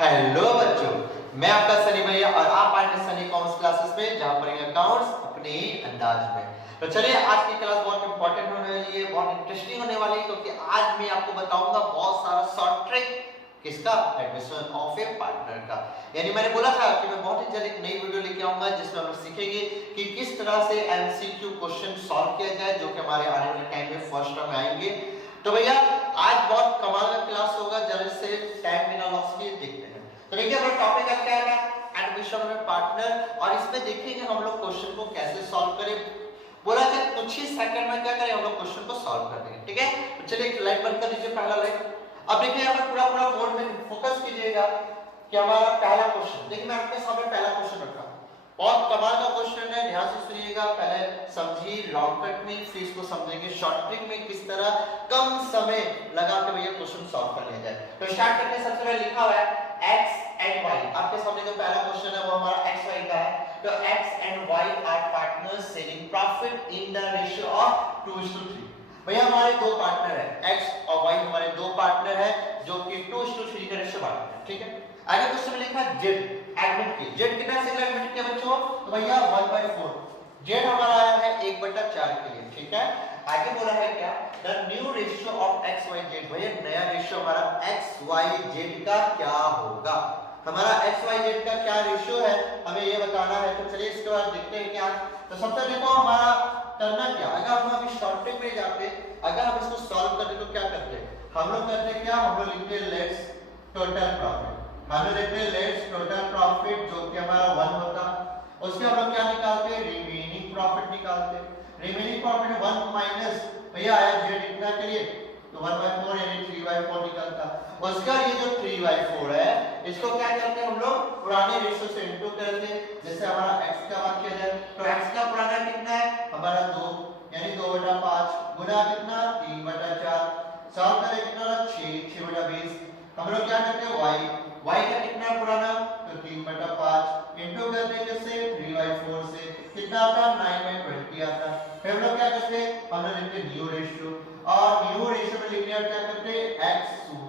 Hello बच्चों, मैं आपका सनी भैया और आप आए हैं सनी कॉमर्स क्लासेस में, जहां पढ़ेंगे अकाउंट्स अपने ही अंदाज में। तो चलिए, आज की क्लास बहुत इंपॉर्टेंट होने वाली है, बहुत इंटरेस्टिंग होने वाली है, क्योंकि आज मैं आपको बताऊंगा बहुत सारा शॉर्ट ट्रिक किसका, एडमिशन ऑफ ए पार्टनर का। यानी मैंने बोला था कि मैं बहुत ही जल्द एक नई वीडियो लेके आऊंगा जिसमें हम लोग सीखेंगे कि किस तरह से एमसीक्यू क्वेश्चन सॉल्व किया जाए, जो कि हमारे आने वाले टाइम में फर्स्ट टर्म आएंगे। तो भैया आज बहुत कमाल का क्लास होगा, जल्द से टाइम बिना लॉस किए देखते हैं। तो देखिए, हमारा टॉपिक आज क्या है, एडमिशन में पार्टनर, और इसमें देखेंगे हम लोग क्वेश्चन को कैसे सॉल्व करें। बोला जाए कुछ ही सेकंड में क्या करें, हम लोग क्वेश्चन को सॉल्व कर देंगे। ठीक है, तो चलिए एक लाइट बंद कर दीजिए, पहला लाइट। अब देखिए यहाँ पर पूरा बोर्ड में फोकस कीजिएगा कि हमारा पहला क्वेश्चन, देखिए मैं आपके सामने पहला क्वेश्चन रखा, बहुत कमाल का क्वेश्चन है, ध्यान से सुनिएगा। पहले समझिए लॉन्ग कट में, फिर इसको समझेंगे शॉर्ट ट्रिक में किस तरह कम समय लगा के भैया क्वेश्चन सॉल्व कर लिया जाए। तो स्टार्ट करते हैं। सबसे पहले लिखा हुआ है x एंड y, आपके सामने जो पहला क्वेश्चन है वो हमारा x y का है। तो x and y are partners selling profit in the ratio of 2:3। भैया हमारे दो पार्टनर है, x और y हमारे दो पार्टनर है जो कि 2:3 का रेशियो बांटते हैं। ठीक है, आगे क्वेश्चन में लिखा z एडमिट की, z कितना सिंगल एडमिट किया बच्चों, तो भैया 1/4, z हमारा आया है 1/4 के लिए। ठीक है, आगे बोला है क्या, the new ratio of x y z, भैया नया रेशियो हमारा x y z का क्या होगा, हमारा x y z का क्या रेशियो है हमें ये बताना है। तो चलिए इसके बाद देखते हैं क्या। तो सबसे देखो हमारा करना क्या, अगर हम अभी शॉर्ट ट्रिक में जाते, अगर हम इसको सॉल्व करते तो क्या करते, हम लोग करते क्या, हम लोग लिखते लेट्स टोटल प्रॉफिट, हम लोग लिखते लेट्स टोटल प्रॉफिट जो कि हमारा 1 होता, उसके हम लोग क्या निकालते, रिमेनिंग प्रॉफिट निकालते। रिमेनिंग प्रॉफिट 1 माइनस भैया आया z इतना के लिए, तो 1/4 यानी 3/4 निकलता। उसका ये जो 3/4 है इसको क्या करते हैं हम लोग, पुराने रेशियो से इनटू करते हैं। जैसे हमारा x का बात किया जाए तो x का पुराना कितना है हमारा 2, यानी 2/5 गुना कितना 3/4, सॉल्व करें कितना 6/20। हम लोग क्या करते हैं y का कितना पुराना, तो 3/5 इनटू करने से 3/4 से कितना आता 9/20 आता। फिर हम लोग क्या करते हैं, हम लोग लिखते न्यू रेशियो, और न्यू रेशियो में लिखने और क्या करते हैं x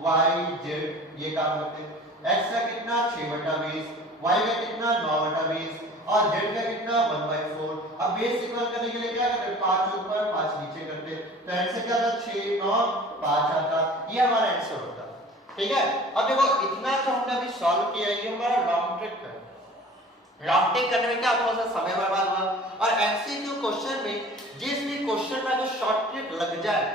y z, ये काम करते हैं। x का कितना 6/20, y का कितना 9/20 और z का कितना 1/4। अब बेस इक्वल करने के लिए क्या करते हैं, 5 ऊपर 5 नीचे करते हैं, तो आंसर क्या आता 6 9 5 आता, ये हमारा आंसर होता। ठीक है, अब देखो इतना जो हमने अभी सॉल्व किया ये हमारा लॉन्ग ट्रिक है। लॉन्ग ट्रिक करने में क्या थोड़ा सा समय बर्बाद हुआ, और एमसीक्यू क्वेश्चन में जिस भी क्वेश्चन में अगर शॉर्ट ट्रिक लग जाए,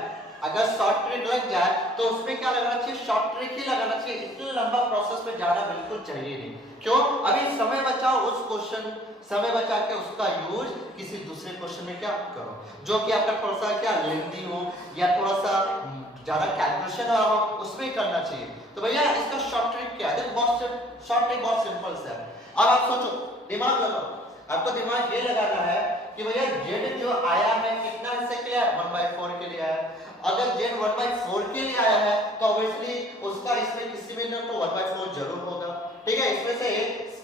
अगर शॉर्ट ट्रिक लग जाए तो उसमें क्या लगाना चाहिए, शॉर्ट ट्रिक ही लगाना चाहिए, इतना लंबा प्रोसेस में जाना बिल्कुल चाहिए नहीं। क्यों, अभी समय बचाओ, उस क्वेश्चन समय बचा के उसका यूज किसी दूसरे क्वेश्चन में क्या करो जो कि आपका थोड़ा सा क्या लेंथी हो या थोड़ा सा ज्यादा कैलकुलेशन हो, उसमें करना चाहिए। तो भैया इसका शॉर्ट ट्रिक क्या है, देखो बहुत शॉर्ट ट्रिक बहुत सिंपल सा है। अब आप सोचो, दिमाग लगाओ, आपको दिमाग ये लगाना है कि भैया z जो आया है कितना से के लिए 1/4 के लिए आया। अगर z 1/4 के लिए आया है तो ऑब्वियसली उसका इसमें किसी में ना तो 1/4 जरूर होगा। ठीक है, इसमें से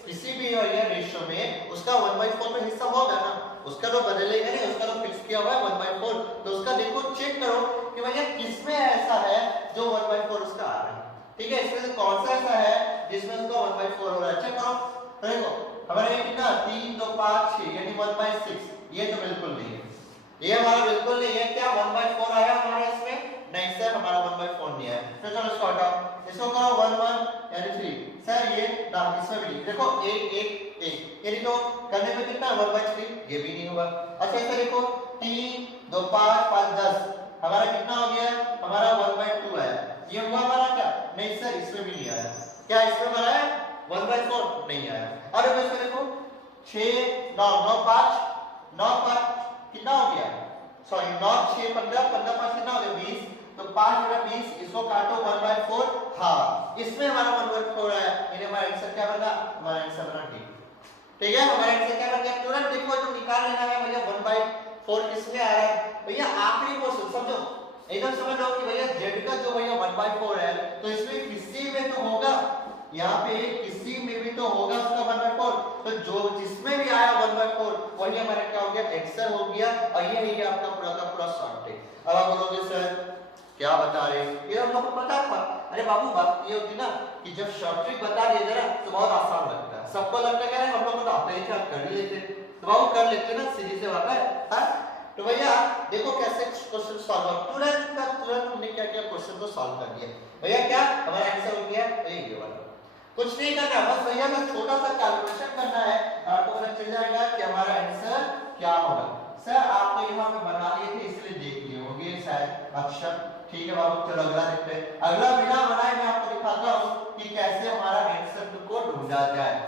किसी भी रेशियो में उसका 1/4 में हिस्सा होगा ना, उसका तो बदलेगा नहीं, उसका तो फिक्स किया हुआ है 1/4। तो उसका देखो चेक करो कि भैया किसमें ऐसा है जो 1/4 उसका आ रहा है। ठीक है, इसमें से कौन सा ऐसा है जिसमें उसका 1/4 हो रहा है, चेक करो। तो देखो हमारे कितना 3 2 5 6 यानी 1/6, ये तो बिल्कुल नहीं है, ये हमारा बिल्कुल नहीं है। क्या 1/4 आया हमारा इसमें, नहीं सर हमारा 1/4 नहीं है। तो चलो इसको हटाओ, इसको करो 1 1 यानी 3, सर ये ना इसमें भी नहीं, देखो 1 1 1, यानी तो करने में कितना 1/3, ये भी नहीं हुआ। अच्छा इसे देखो 3 2 5 5 10, हमारा कितना हो गया, हमारा 1/2 आया, ये हुआ हमारा क्या, नहीं सर इसमें भी नहीं आया। क्या इसमें हमारा 1/4 नहीं आया। और अब इसको देखो 6 9 9 5 9 5 कितना हो गया, सॉरी 9 6 15 15 5 कितना हो गया 20, तो 5/20 इसको काटो 1/4, हाँ इसमें हमारा 1/4 आया, यानी हमारा आंसर क्या बना, हमारा आंसर बना डी। ठीक है, हमारा आंसर क्या बन गया, तुरंत देखो जो निकाल लेना है भैया 1/4 किसमें आ रहा है। भैया आखिरी क्वेश्चन समझो, एकदम समझ लो कि भैया z का जो भैया 1/4 है तो इसमें किसी में तो होगा, यहाँ पे किसी में भी तो होगा उसका 1/4, तो जो जिसमें भी आया 1/4 वही हमारा क्या हो गया, आंसर हो गया। और ये है आपका पूरा का पूरा शॉर्ट ट्रिक। अब आप बोलोगे सर क्या बता रहे हो, ये हम लोग को पता था। अरे बाबू बात ये होती ना कि जब शॉर्ट ट्रिक बता दिए थे ना तो बहुत आसान लगता है, सबको लगता है हम लोग को तो आता ही था, कर ही लेते, तो बाबू कर लेते ना, सीधी से बात है। हाँ तो भैया देखो कैसे क्वेश्चन सॉल्व हुआ, तुरंत का तुरंत हमने क्या किया, क्वेश्चन को सॉल्व कर दिया। भैया क्या हमारा आंसर हो गया, ये वाला कुछ नहीं करना, बस भैया बस छोटा सा कैलकुलेशन करना है, आपको पता चल जाएगा कि हमारा आंसर क्या होगा। सर आपने यहाँ पे बना लिए थे इसलिए देख लिए होंगे शायद, अच्छा ठीक है बाबू, चलो अगला देखते हैं। अगला बिना बनाए मैं आपको दिखाता हूँ कि कैसे हमारा आंसर को ढूंढा जाए।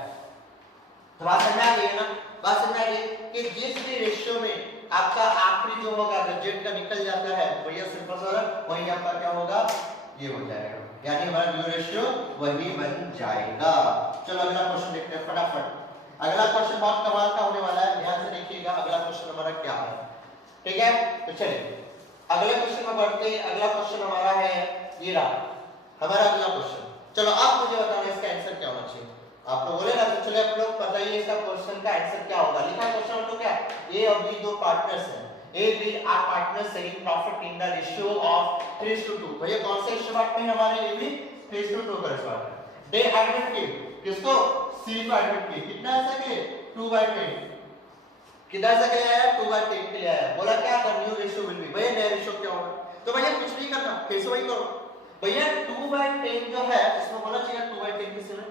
तो बात समझ आ गई ना, बात समझ आ गई कि जिस भी रेशियो में आपका आखिरी जो होगा जेड का निकल जाता है भैया सिंपल सा वही आपका क्या होगा, ये हो जाएगा, यानी हमारा न्यू रेशियो वही बन जाएगा। चलो अगला क्वेश्चन देखते हैं फटाफट। अगला क्वेश्चन बहुत कमाल का होने वाला है, ध्यान से देखिएगा अगला क्वेश्चन हमारा क्या है, ठीक है। तो चलिए अगले क्वेश्चन में बढ़ते हैं। अगला क्वेश्चन हमारा है ये रहा हमारा अगला क्वेश्चन। चलो आप मुझे बताना इसका आंसर क्या होना चाहिए, आपको बोले ना, तो चलिए आप लोग बताइए इसका क्वेश्चन का आंसर क्या होगा। लिखा क्वेश्चन तो क्या, ए और बी दो पार्टनर्स हैं, A B are partners selling profit in the ratio of 3:2। भैया कौन से रेशियो बांटते हैं हमारे, ए बी 3:2 का रेशियो बांटते हैं। दे एडमिट किए किसको, सी को एडमिट किए, कितना ऐसा के 2/10, कितना ऐसा के लिए आया 2/10 के लिए आया। बोला क्या the new ratio will be, भैया नया रेशियो क्या होगा, तो भैया कुछ नहीं करना, फिर से वही करो भैया 2/10 जो है इसमें होना चाहिए 2/10 किसी में,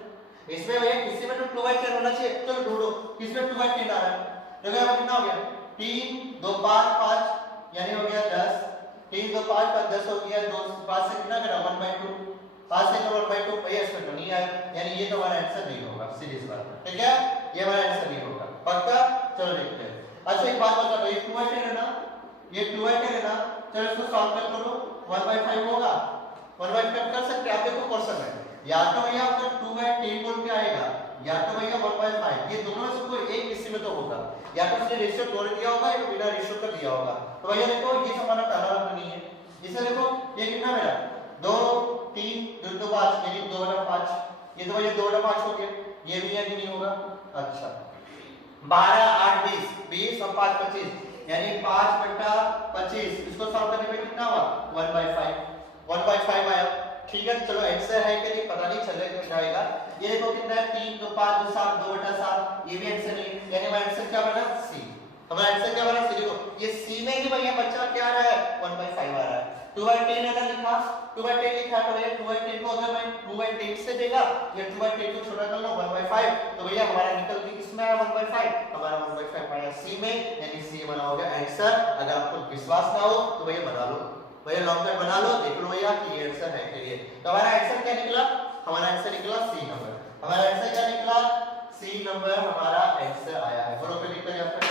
इसमें भैया किसी में तो 2/10 होना चाहिए। चलो ढूंढो किसमें 2/10 आ रहा है, देखो यहाँ कितना हो गया 3 2 5 5 यानी हो गया 10, 3 2 5 5 10 हो गया, 2 5 से कितना करा 1/2, 5 से 1/2 भैया इसमें तो नहीं आया, यानी ये तो हमारा आंसर नहीं होगा, सीधी सी बात है, ठीक है, ये हमारा आंसर नहीं होगा पक्का। चलो देखते हैं। अच्छा एक बात बता दो, ये 2/10 है ना, ये 2/10 है ना, चलो इसको सॉल्व कर करो 1/5 होगा, 1/5 कर सकते हैं आप, देखो क्वेश्चन है या तो भैया आपका 2/10 बोल के आएगा या तो भैया 1/5, ये दोनों में से कोई एक किसी में तो होगा, या तो इसने रेशियो तोड़ दिया होगा या तो बिना रेशियो का दिया होगा। तो भैया देखो ये हमारा पहला नंबर नहीं है, इसे देखो ये कितना मेरा 2 3 2 2 5 यानी 2/5, ये तो भैया 2/5 हो गया, ये भी यानी नहीं होगा। अच्छा 12 8 20 20 और 5 25 यानी 5/25, इसको सॉल्व करने पे कितना हुआ 1/5 आया, ठीक है। चलो आंसर है कि नहीं पता नहीं चलेगा क्या आएगा, ये देखो कितना है 3 2 5 2 7 2/7, ये भी आंसर नहीं, यानी हमारा आंसर क्या बना सी, हमारा आंसर क्या बना सी। देखो ये सी में ही भैया बच्चा क्या आ रहा है 1/5 आ रहा है, 2/10 अगर लिखा 2/10 लिखा तो भैया 2/10 को अगर मैं 2/10 से देगा या 2/10 को छोटा कर लो 1/5, तो भैया हमारा निकल के किसमें आया 1/5, हमारा 1/5 आया सी में, यानी सी बना हो गया आंसर। अगर आपको विश्वास ना हो तो भैया बना लो, भैया लॉन्ग कट बना लो, देख लो भैया कि ये आंसर है के लिए। तो हमारा आंसर क्या निकला, हमारा आंसर निकला सी नंबर, हमारा आंसर क्या निकला सी नंबर हमारा आंसर आया है। बोलो पे लिख कर या फिर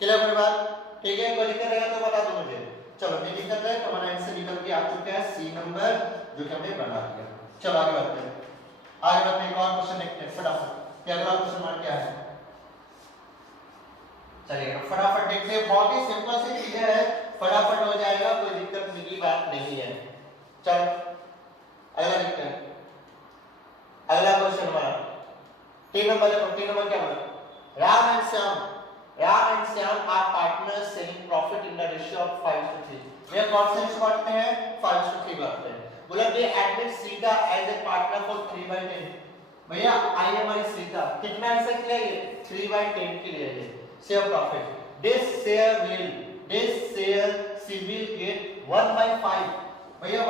क्लियर कोई बात, ठीक है, कोई दिक्कत रहेगा तो बता दो मुझे। चलो नहीं दिक्कत है तो हमारा आंसर निकल के आ चुका है सी नंबर, जो कि हमने बना दिया। चलो आगे बढ़ते हैं, आगे बढ़ते हैं, एक और क्वेश्चन देखते हैं फटाफट कि अगला क्वेश्चन हमारा क्या है। चलिए फटाफट देखते हैं, बहुत ही सिंपल सी चीज है, फटाफट हो जाएगा, कोई दिक्कत की बात नहीं है। चलो अगला देखते हैं, अगला क्वेश्चन हमारा 3 नंबर देखो, 3 नंबर क्या बोला, Ram and Shyam are partners selling profit in the ratio of 5:3। ये कौन से रेशियो बांटते हैं 5:3 बांटते हैं। बोला they admit Sita as a partner for 3/10, भैया आई हमारी सीता कितना आंसर के लिए 3/10 के लिए है share profit, this share she will get 1/5, भैया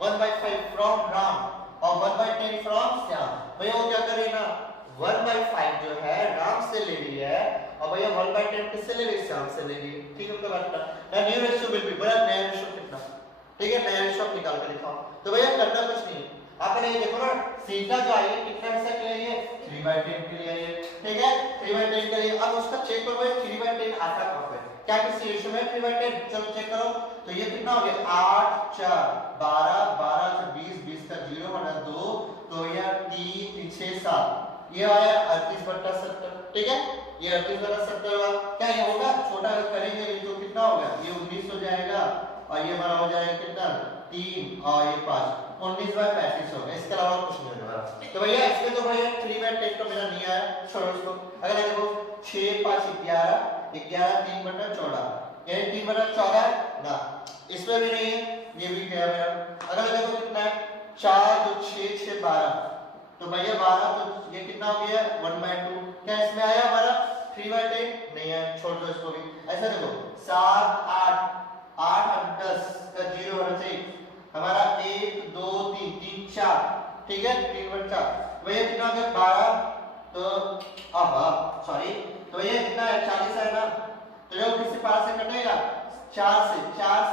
1/5 from राम और 1/10 from श्याम। भैया वो क्या करे ना 1/5 जो है राम से ले रही है और भैया 1/10 किससे ले रही है श्याम से ले रही है, ठीक है। तो बात न्यू रेशियो विल बी, बड़ा नया रेशियो कितना, ठीक है, नया रेशियो निकाल कर दिखाओ। तो भैया करना कुछ नहीं, आपने ये देखो ना सीधा जो आई है कितना आंसर के लिए 3/10 के लिए है, ठीक है 3/10 के लिए। अब उसका चेक करो भाई 3/10 आता कहां पे, क्या किसी रेशियो में 3/10, चलो चेक करो। तो ये कितना हो गया 8 4 12 12 से 20 20 का 0 बना 2, तो ये 3 3 6 7, ये आया 38/70, ठीक है, ये 38/70 हुआ। क्या ये होगा छोटा करेंगे तो कितना होगा, ये 19 हो जाएगा और ये हमारा हो जाएगा कितना 3 और ये 5, 19/35 होगा, इसके अलावा कुछ नहीं होगा। तो भैया इसमें तो भैया 3/10 तो मेरा नहीं आया, छोड़ो इसको। अगर देखो 6 5 11 11 3/14 यानी 3/14 ना, इसमें भी नहीं है, ये भी गया मेरा। अगला देखो कितना है 4 2 6 6 12, तो भैया 12 तो ये कितना हो गया 1/2। क्या इसमें आया हमारा 3/10? नहीं है, छोड़ दो इसको भी। ऐसा देखो 7 8 8 और 10 का 0 होना चाहिए हमारा 1 2 3 3 4, ठीक है 3/4। भैया कितना हो गया 12, तो सॉरी, तो ये कितना है 40 है ना, तो जो किसी पास से कटेगा 4 से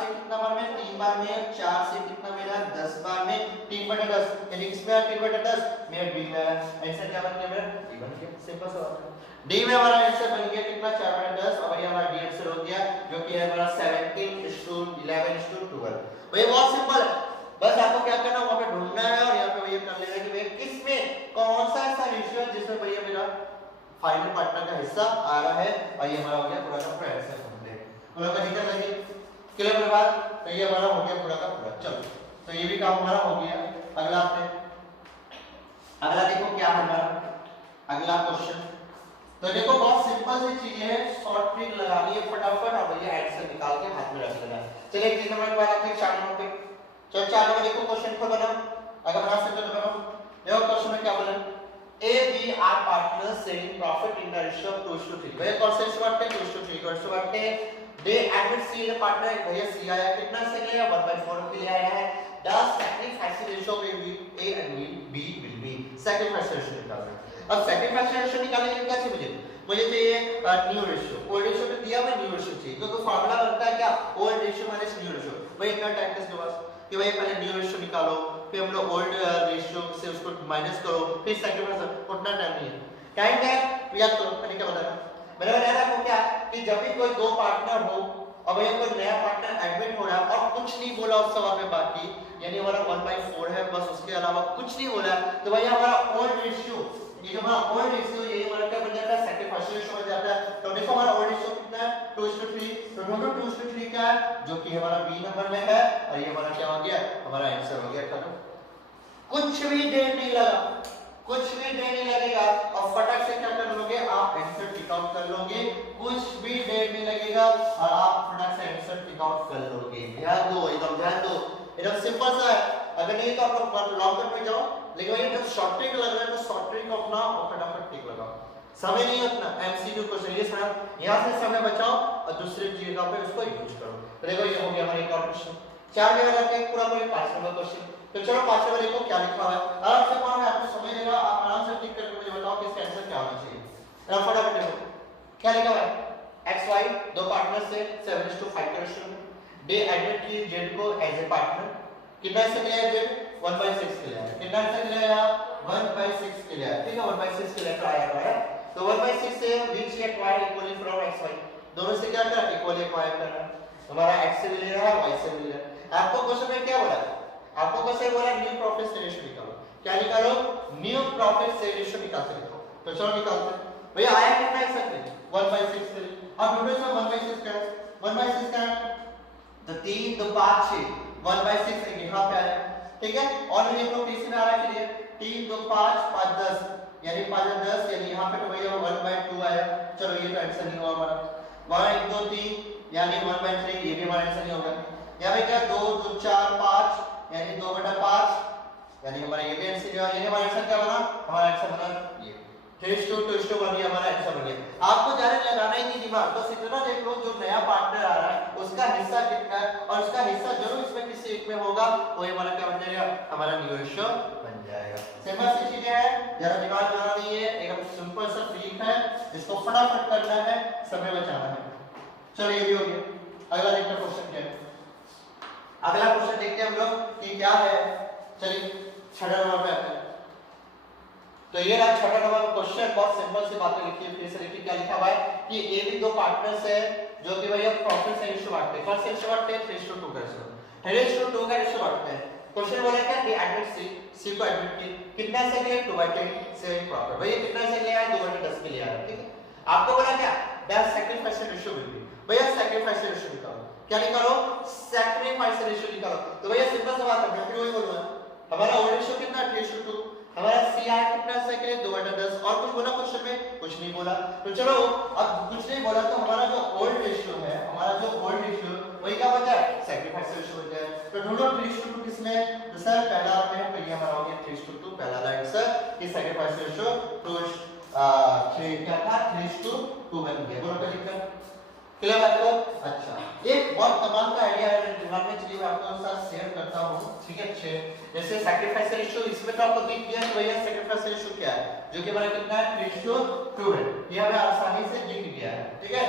कितना बार में 3 बार में, 4 से कितना मेरा 10 बार में, 3/10 यानी किसमें 3/10 मेरा डी में है। आंसर क्या बन गया मेरा डी बन गया। सिंपल सा बात है, डी में हमारा आंसर बन गया कितना 4/10 और ये हमारा डी आंसर हो गया जो कि है हमारा 17:11:12। भाई बहुत सिंपल है, बस आपको क्या करना है वहां पे ढूंढना है और यहां पे ये कर लेना है कि भैया किसमें कौन सा ऐसा रेशियो है जिसमें भैया मेरा फाइनल पार्टनर का हिस्सा आ रहा है, और ये हमारा हो गया पूरा का पूरा आंसर कंप्लीट। पूरा का निकल लगे क्लियर मेरे बात, तो ये हमारा हो गया पूरा का पूरा। चलो तो ये भी काम हमारा हो गया। अगला आपने अगला देखो क्या है हमारा अगला क्वेश्चन। तो देखो बहुत सिंपल सी चीजें हैं, शॉर्ट ट्रिक लगानी है फटाफट और भैया आंसर निकाल के हाथ में रख लेना है। चलिए एक चीज नंबर के बाद आते हैं 4 नंबर पे। चलो 4 नंबर देखो क्वेश्चन को बनाओ, अगर बना सकते हो तो बनाओ। देखो क्वेश्चन में क्या बोला, A, B are partners sharing profit in the ratio of 2:3। भैया कौन से रेशियो बांटते हैं 2:3 को रेशियो बांटते हैं। They admit C is a partner, भैया C आया कितना से लिया 1/4 के लिए आया है। The sacrifice ratio will be A and B will be sacrifice ratio निकालना है। अब sacrifice ratio निकालने के लिए क्या चाहिए मुझे चाहिए न्यू रेशियो। ओल्ड रेशियो तो दिया हुआ न्यू रेशियो चाहिए, क्योंकि फार्मूला बनता है क्या old ratio minus new ratio. भैया इतना टाइम किसके पास कि भैया पहले न्यू रेशियो निकालो, फिर हम लोग ओल्ड रेशियो से उसको माइनस करो, फिर सेक्रीफाइस, उतना टाइम नहीं है। टाइम क्या है याद करो, मैंने क्या बताया मैंने बताया आपको क्या कि जब भी कोई दो पार्टनर हो और भैया कोई नया पार्टनर एडमिट हो रहा है और कुछ नहीं बोला उस सवाल में बाकी, यानी हमारा 1/4 है बस, उसके अलावा कुछ नहीं बोला, तो भैया हमारा ओल्ड रेशियो, ये जो हमारा ओल्ड रेशियो ये हमारा क्या बन जाता है सेक्रीफाइस रेशियो बन जाता है। तो देखो हमारा ओल्ड रेशियो कितना है 2:3, तो दोनों 2:3 क्या है जो कि हमारा बी नंबर में है, और ये हमारा क्या हो गया हमारा आंसर हो गया खत्म। कुछ भी देर नहीं लगा, कुछ भी देर नहीं लगेगा और फटाक से क्या कर लोगे आप आंसर टिक आउट कर लोगे, कुछ भी देर नहीं लगेगा और आप फटाक से आंसर टिक आउट कर लोगे। ध्यान दो एकदम ध्यान दो, एकदम सिंपल सा है। अगर नहीं तो आप लोग लॉन्ग कट में जाओ, लेकिन ये जब शॉर्ट ट्रिक लग रहा है तो शॉर्ट ट्रिक को अपना और फटाफट टिक लगाओ, समय नहीं अपना एमसीक्यू क्वेश्चन ये सारा यहां से समय बचाओ और दूसरी जगह पे उसको यूज करो। तो देखो ये हो गया हमारा एक और क्वेश्चन। 4 जगह रखते हैं पूरा पूरी 5 नंबर क्वेश्चन। तो चलो 5 नंबर देखो क्या लिखा हुआ है, आराम से पढ़ना है, आपको समझेगा, आप आराम से टिक करके मुझे बताओ कि इसका आंसर क्या होना चाहिए। फटाफट देखो क्या लिखा हुआ है, XY दो पार्टनर से 7:5 के रेशियो में दे एडमिट की Z को एज ए पार्टनर, कितना से लिया है Z 1/6 के लिए आया, कितना से लिया है 1/6 के लिए आया, ठीक है 1/6 के लिए आया हुआ है। तो 1/6 से which acquire equally from XY, दोनों से क्या करना इक्वली एक्वायर करना, हमारा x से ले रहा है y से ले रहा है। आपको क्वेश्चन में क्या बोला, आपको क्वेश्चन बोला न्यू प्रॉफिट से रेशियो निकालो, क्या निकालो न्यू प्रॉफिट से रेशियो निकाल के दिखाओ। तो चलो निकालते हैं भैया आया कितना है इसमें 1/6 से, अब ढूंढो इसमें 1/6 का 1/6 का तो 3 2 5 6 1/6 यहां पे आया, ठीक है। और ये देखो किसी में आ रहा है क्लियर 3 2 5 5 10 यानी 5 10 यानी यहां पे तो भैया 1/2 आया। चलो ये तो आंसर नहीं हुआ हमारा, 1 2 3 यानी 1/3 ये भी हमारा आंसर नहीं होगा। यहां पे क्या 2 2 4 5 यानी 2/5 यानी हमारा ये भी आंसर नहीं हुआ, यानी हमारा आंसर क्या बना, हमारा आंसर बना ये 3:2 बन हमारा आंसर बन गया। आपको जाने लगाना ही नहीं दिमाग, बस इतना देख लो जो नया पार्टनर आ रहा है उसका हिस्सा कितना है और उसका हिस्सा जरूर इसमें किसी एक में होगा, वो हमारा क्या बन जाएगा हमारा न्यू रेशियो बन जाएगा। सिंपल सी चीजें हैं, ज्यादा दिमाग लगाना नहीं है, एकदम सिंपल सा ट्रिक है, इसको फटाफट करना है, समय बचाना है। चलो ये भी हो गया। अगला देखते हैं क्वेश्चन क्या है, अगला क्वेश्चन देखते हैं हम लोग कि क्या है। चलिए 6 नंबर पे आते हैं। तो ये रहा 6 नंबर क्वेश्चन, बहुत सिंपल सी बातें लिखी है, फिर से देखिए क्या लिखा हुआ है कि ए भी दो पार्टनर्स है जो कि भैया प्रॉफिट से रेशियो बांटते हैं, कौन से रेशियो बांटते हैं 3:2 का रेशियो, 3:2 का रेशियो बांटते हैं। क्वेश्चन बोला क्या दे एडमिट सी को एडमिट की कितना से लिया 2/10 से प्रॉफिट, भैया कितना से लिया है 2/10 के लिए आया, ठीक है। आपको बोला क्या the sacrifice ratio will be, भैया सेक्रीफाइस रेशियो निकालो, क्या निकालो सेक्रीफाइस रेशियो निकालो। तो भैया सिंपल सा बात है, मैं फिर वही बोलूंगा हमारा ओल्ड रेशियो कितना 3:2, हमारा सी आर कितना सेकंड है 2/10। और कुछ बोला क्वेश्चन में? कुछ नहीं बोला। तो चलो अब कुछ नहीं बोला तो हमारा जो ओल्ड रेशियो है, हमारा जो ओल्ड रेशियो वही क्या बचा है? सैक्रिफाइस रेशियो बचा है। तो ढूंढो 3:2 किसमें? तो सर पहला में है, तो ये हमारा हो गया 3:2, पहला राइट आंसर। ये सैक्रिफाइस रेशियो तो 3 क्या था? 3:2 बन गया। बोलो क्या लिखा? क्लियर बात को? अच्छा, एक बहुत कमाल का आइडिया है मेरे दिमाग में, चलिए मैं आपके साथ शेयर करता हूं। ठीक है, अच्छे जैसे सैक्रिफाइस रेशियो इसमें तो आपको दिख गया कि भैया सैक्रिफाइस रेशियो क्या है, जो कि हमारा कितना है? 3:2 है। ये हमें आसानी से दिख गया है। ठीक है,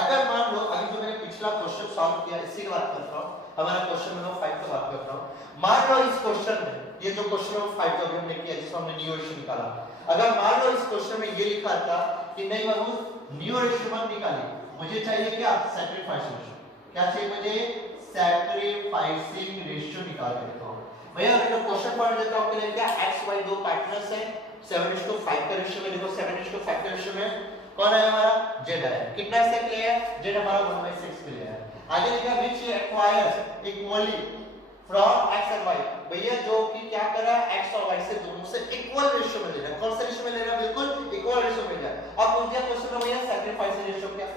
अगर मान लो अभी जो मैंने पिछला क्वेश्चन सॉल्व किया इसी की बात कर रहा हूं, हमारा क्वेश्चन नंबर 5 की बात कर रहा हूं। मान लो इस क्वेश्चन में, ये जो क्वेश्चन नंबर 5 जो हमने किया जिसमें हमने न्यू रेशियो निकाला, अगर मान लो इस क्वेश्चन में ये लिखा था कि नहीं बाबू न्यू रेशियो मत निकालिए, मुझे चाहिए क्या? Sacrifice ratio. क्या चाहिए मुझे? सैक्रिफाइसिंग रेशियो निकाल के देता हूं। भैया मैं क्वेश्चन पढ़ देता हूं, कि क्या x y दो पार्टनर्स हैं, 7:5 का रेशियो में। देखो 7:5 का रेशियो में कौन है? हमारा z है। कितना सेक लिया है? z हमारा 1/6 पे लिया है। आगे लिखा which acquires equally from x and y। भैया जो कि क्या कर रहा है? x और y से दोनों से इक्वल रेशियो में ले रहा है। कौन सा रेशियो में ले रहा है? बिल्कुल इक्वल रेशियो में ले रहा है। अब पूछ दिया क्वेश्चन में भैया सैक्रिफाइस रेशियो क्या?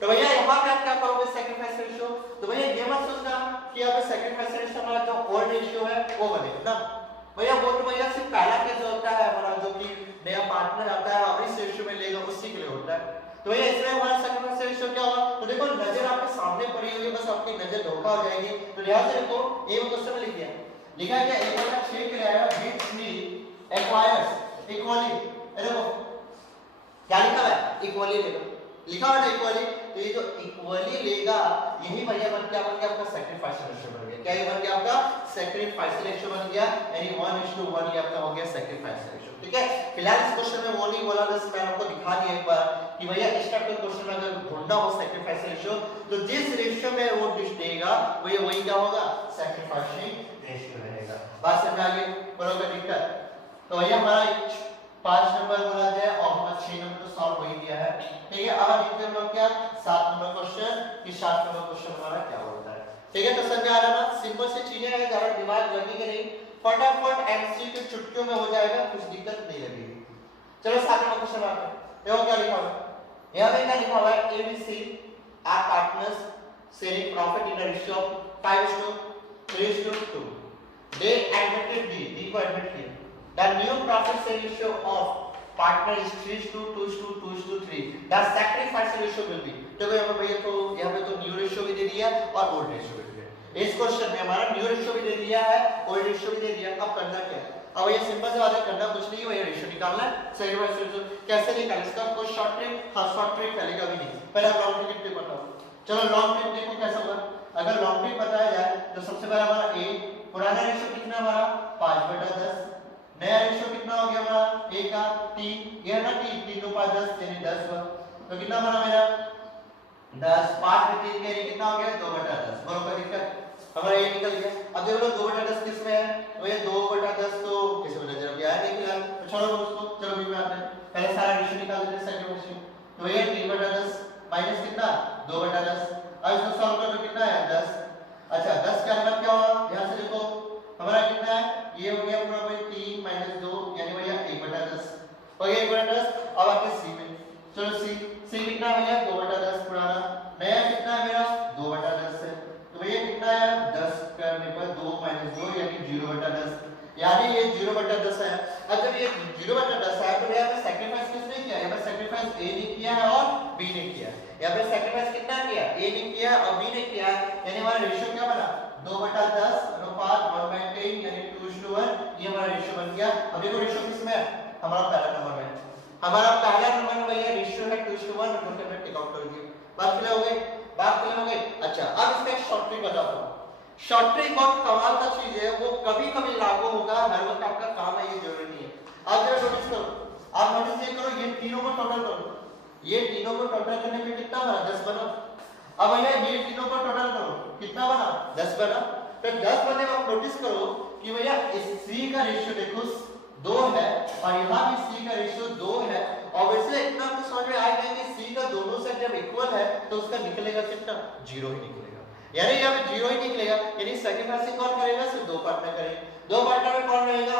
तो भैया यहाँ पे आप क्या करोगे? Sacrifice ratio. तो भैया ये मत सोचना कि यहाँ पे सैक्रिफाइस रेशियो हमारा जो ओल्ड रेशियो है वो बनेगा ना। भैया वो तो भैया सिर्फ पहला केस होता है हमारा, जो कि नया पार्टनर आता है और इस रेशियो में लेगा उसी के लिए होता है। तो भैया इसमें हमारा सैक्रिफाइस रेशियो क्या होगा? तो देखो नजर आपके सामने पड़ी हुई है, बस आपकी नजर धोखा हो जाएगी। तो ध्यान से देखो, ये क्वेश्चन में लिख दिया, लिखा है क्या? 1/6 के लिए आया which three acquires equally। देखो क्या लिखा है? इक्वली लेगा, लिखा है ना इक्वली। तो ये जो इक्वली लेगा यही भैया बन गया आपका सैक्रिफाइस रेशियो बन गया। क्या ये बन गया? आपका सैक्रिफाइस रेशियो बन गया, यानी 1:1 ये आपका हो गया सैक्रिफाइस रेशियो। ठीक है, फिलहाल इस क्वेश्चन में वो नहीं बोला, बस मैं आपको दिखा दिया एक बार कि भैया इस टाइप के क्वेश्चन में अगर ढूंढना हो सैक्रिफाइस रेशियो, तो जिस रेशियो में वो डिश देगा भैया वही क्या होगा? सैक्रिफाइसिंग रेशियो रहेगा। बात समझ आ गई? बरोबर दिक्कत? तो भैया हमारा 5 नंबर बोला जाए और हमारा 6 नंबर तो सॉल्व हो ही गया है। ठीक है, अब देखते हैं हम लोग क्या 7 नंबर क्वेश्चन, कि 7 नंबर क्वेश्चन हमारा क्या होता है। ठीक है, तो समझ आ रहा ना? सिंपल सी चीजें हैं, ज्यादा दिमाग लगेगा नहीं, फटाफट एमसीक्यू के चुटकियों में हो जाएगा, कुछ दिक्कत नहीं लगेगी। चलो 7 नंबर क्वेश्चन आते हैं। देखो क्या लिखा हुआ है, यहां पे क्या लिखा हुआ है? ABC are partners sharing profit in a ratio of 5:3:2। They admitted D को एडमिट किया। The new profit share ratio of partner is 3:2:3. The sacrifice ratio will be। देखो यहाँ पे भैया तो यहाँ पे तो न्यू रेशियो भी दे दिया और ओल्ड रेशियो भी दे दिया। इस क्वेश्चन में हमारा न्यू रेशियो भी दे दिया है, ओल्ड रेशियो भी दे दिया। अब करना क्या है? अब ये सिंपल सी बात है, करना कुछ नहीं है, ये रेशियो निकालना है। सैक्रिफाइस रेशियो कैसे निकालें? इसका कोई शॉर्ट ट्रिक? हाँ शॉर्ट ट्रिक चलेगा भी नहीं, पहले आप लॉन्ग ट्रिक बताओ। चलो लॉन्ग ट्रिक देखो कैसा होगा। अगर लॉन्ग ट्रिक बताया जाए तो सबसे पहले हमारा a, पुराना रेशियो कितना हमारा? 5/10। नया रेशियो कितना हो गया हमारा? a का t, ये है ना t, 3 2 5 10 यानी 10 हुआ। तो कितना बना मेरा? 10 5 में 3 यानी कितना हो गया? 2/10। बोलो कोई दिक्कत? हमारा ये निकल गया। अब देखो 2/10 किस में है? तो ये 2/10 तो किसी में नजर भी आया नहीं फिलहाल। तो छोड़ो दोस्तों, चलो भी में आते हैं, पहले सारा रेशियो निकाल देते हैं, सेकंड रेशियो। तो ये 3/10 माइनस कितना? 2/10। अब इसको सॉल्व करो, कितना है? 10। अच्छा 10 का मतलब क्या होगा? यहां से देखो हमारा कितना है? ये हो गया पूरा भाई 3 - 2 यानी भैया 1/10 हो गया 1/10। अब आते सी में, चलो सी कितना भैया? 2/10 पुराना। नया कितना है मेरा? 2/10 है। तो भैया कितना है? 10 करने पर 2 - 2 यानी 0/10, यानी ये 0/10 है। अब जब ये 0/10 है तो भैया पे सैक्रिफाइस किसने किया? यहाँ पे सैक्रिफाइस ए ने किया है और बी ने किया। यहाँ पे सैक्रिफाइस कितना किया? ए ने किया और बी ने किया, यानी हमारा रेशियो क्या बना? 2/10 अनुपात 1/10 यानी 2:1। ये हमारा रेशियो बन गया। अब देखो रेशियो किसमें है? हमारा पहला नंबर में। हमारा पहला नंबर में भैया रेशियो है 2:1, और हमने टिक आउट कर दिया। बात क्लियर हो गई? बात क्लियर हो गई? अच्छा अब इसका एक शॉर्ट ट्रिक बताता हूं। शॉर्ट ट्रिक बहुत कमाल का चीज है, वो कभी-कभी लागू होगा, हर वक्त आपका काम है, ये जरूरी नहीं है। आप जरा नोटिस करो, आप नोटिस ये करो, ये तीनों को टोटल करो, ये तीनों को टोटल करने पे कितना बना? 10 बना। अब भैया ये तीनों को टोटल करो, कितना बना? 10 बना। तो 10 बनने में आप नोटिस करो कि भैया इस C का रेशियो देखो 2 है और यहाँ भी C का रेशियो 2 है। ऑब्वियसली इतना तो समझ में आएगा कि C का दोनों से जब इक्वल है तो उसका निकलेगा कितना? 0 ही निकलेगा। यानी यहाँ पे जीरो ही निकलेगा, यानी सेक्रीफाइस कौन करेगा, सिर्फ दो पार्टनर करेंगे। दो पार्टनर में कौन रहेगा,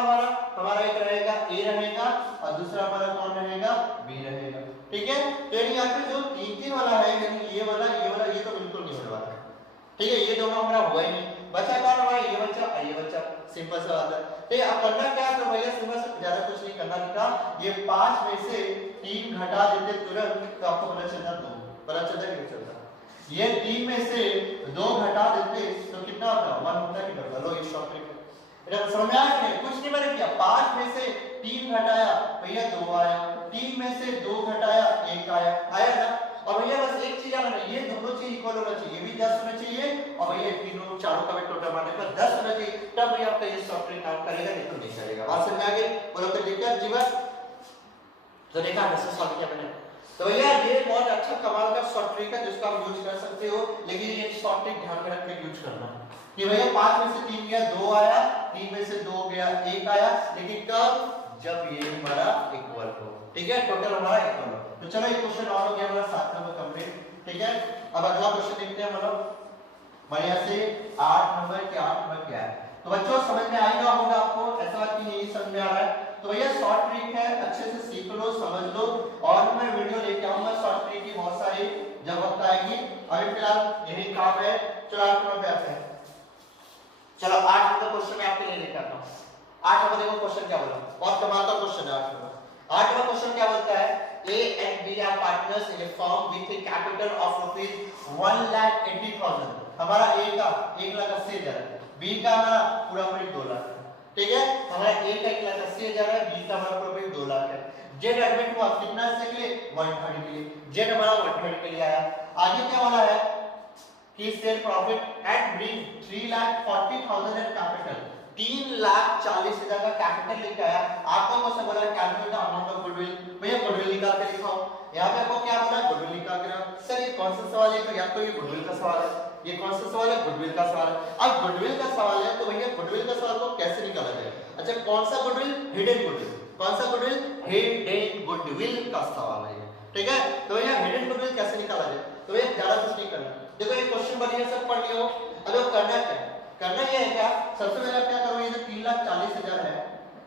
हमारा एक रहेगा ए रहेगा और दूसरा हमारा कौन रहेगा, बी रहेगा। ठीक है, तो यानी यहाँ पे जो तीन वाला है, यानी ये वाला ये तो बिल्कुल नहीं होने वाला है। ठीक है, ये दोनों हमारा हुआ ही नहीं, बचा कौन हमारा, ये बचा और ये बचा, सिंपल सा बात है। ठीक है, अब करना क्या है भैया, सिंपल से ज्यादा कुछ नहीं करना था, ये 5 में से 3 घटा देते तुरंत, तो आपको पता चलता 2, पता चलता क्यों चलता, ये 3 में से 2 घटा देते तो कितना होता, 1 होता कि नहीं, लो ये शॉर्ट ट्रिक है, इधर समझ में आया कि कुछ नहीं मैंने किया, 5 में से 3 घटाया भैया 2 आया, 3 में से 2 घटाया 1 आया ना। और भैया बस एक चीज याद रखना, ये दोनों चीज इक्वल होना चाहिए, ये भी 10 होना चाहिए और भैया तीनों चारों का भी टोटल मारने पर 10 होना चाहिए, तब भैया आपका ये सॉफ्टवेयर काम करेगा, नहीं तो नहीं चलेगा। बात समझ में आ गई, बोलो तो दिक्कत जीवन, तो देखा कैसे सॉल्व किया मैंने। तो भैया ये बहुत अच्छा कमाल का सॉफ्टवेयर है जिसको आप यूज कर सकते हो, लेकिन ये सॉफ्टवेयर ध्यान में रख के यूज करना कि भैया 5 में से 3 गया 2 आया, 3 में से 2 गया 1 आया, लेकिन कब, जब ये हमारा इक्वल हो। ठीक है, टोटल हमारा इक्वल हो। तो चलो एक क्वेश्चन और हो गया हमारा 7 नंबर कंप्लीट। ठीक है, अब अगला क्वेश्चन देखते हैं, मतलब बढ़िया से 8 नंबर क्या है। तो बच्चों समझ में आएगा होगा आपको, ऐसा बात नहीं समझ में आ रहा है, तो भैया शॉर्ट ट्रिक है, अच्छे से सीख लो, समझ लो, और मैं वीडियो लेके आऊंगा शॉर्ट ट्रिक की बहुत सारी जब वक्त आएगी। अभी फिलहाल यही काम है, चलो 8 नंबर पे आते हैं। चलो 8 नंबर क्वेश्चन मैं आपके लिए लेकर आता हूं। 8 नंबर देखो क्वेश्चन क्या बोला, बहुत कमाल का क्वेश्चन है 8 नंबर। 8 नंबर क्वेश्चन क्या बोलता है, A and B are partners in a firm with a capital of ₹1,80,000। हमारा A का 1,80,000 है, B का हमारा पूरा पूरी 2 लाख है। ठीक है, हमारा A का 1,80,000 है, B का हमारा पूरा पूरी 2 लाख है। जेड एडमिट हुआ कितना इसके लिए, 130 के लिए, जेड हमारा 130 के लिए आया। आगे क्या वाला है कि sell profit at bring 3,40,000 at capital, 3,40,000 का कैपिटल लेके आया। आपको मुझसे बोला calculate the amount of goodwill, भैया गुडविल निकाल के दिखाओ। यहाँ पे आपको क्या बोला, गुडविल निकाल के दिखाओ। सर ये कौन सा सवाल है, तो या तो ये गुडविल का सवाल है, ये कौन सा सवाल है, गुडविल का सवाल है। अब गुडविल का सवाल है तो भैया गुडविल का सवाल को कैसे निकाला जाए, अच्छा कौन सा गुडविल, हिडन गुडविल, कौन सा गुडविल, हिडन गुडविल का सवाल है। ठीक है, तो भैया हिडन गुडविल कैसे निकाला जाए, तो भैया ज्यादा कुछ नहीं करना, देखो ये क्वेश्चन बढ़िया सब पढ़ लियो। अब करना क्या, करना ये है क्या, सबसे पहले क्या करो, ये जो 3,40,000 है,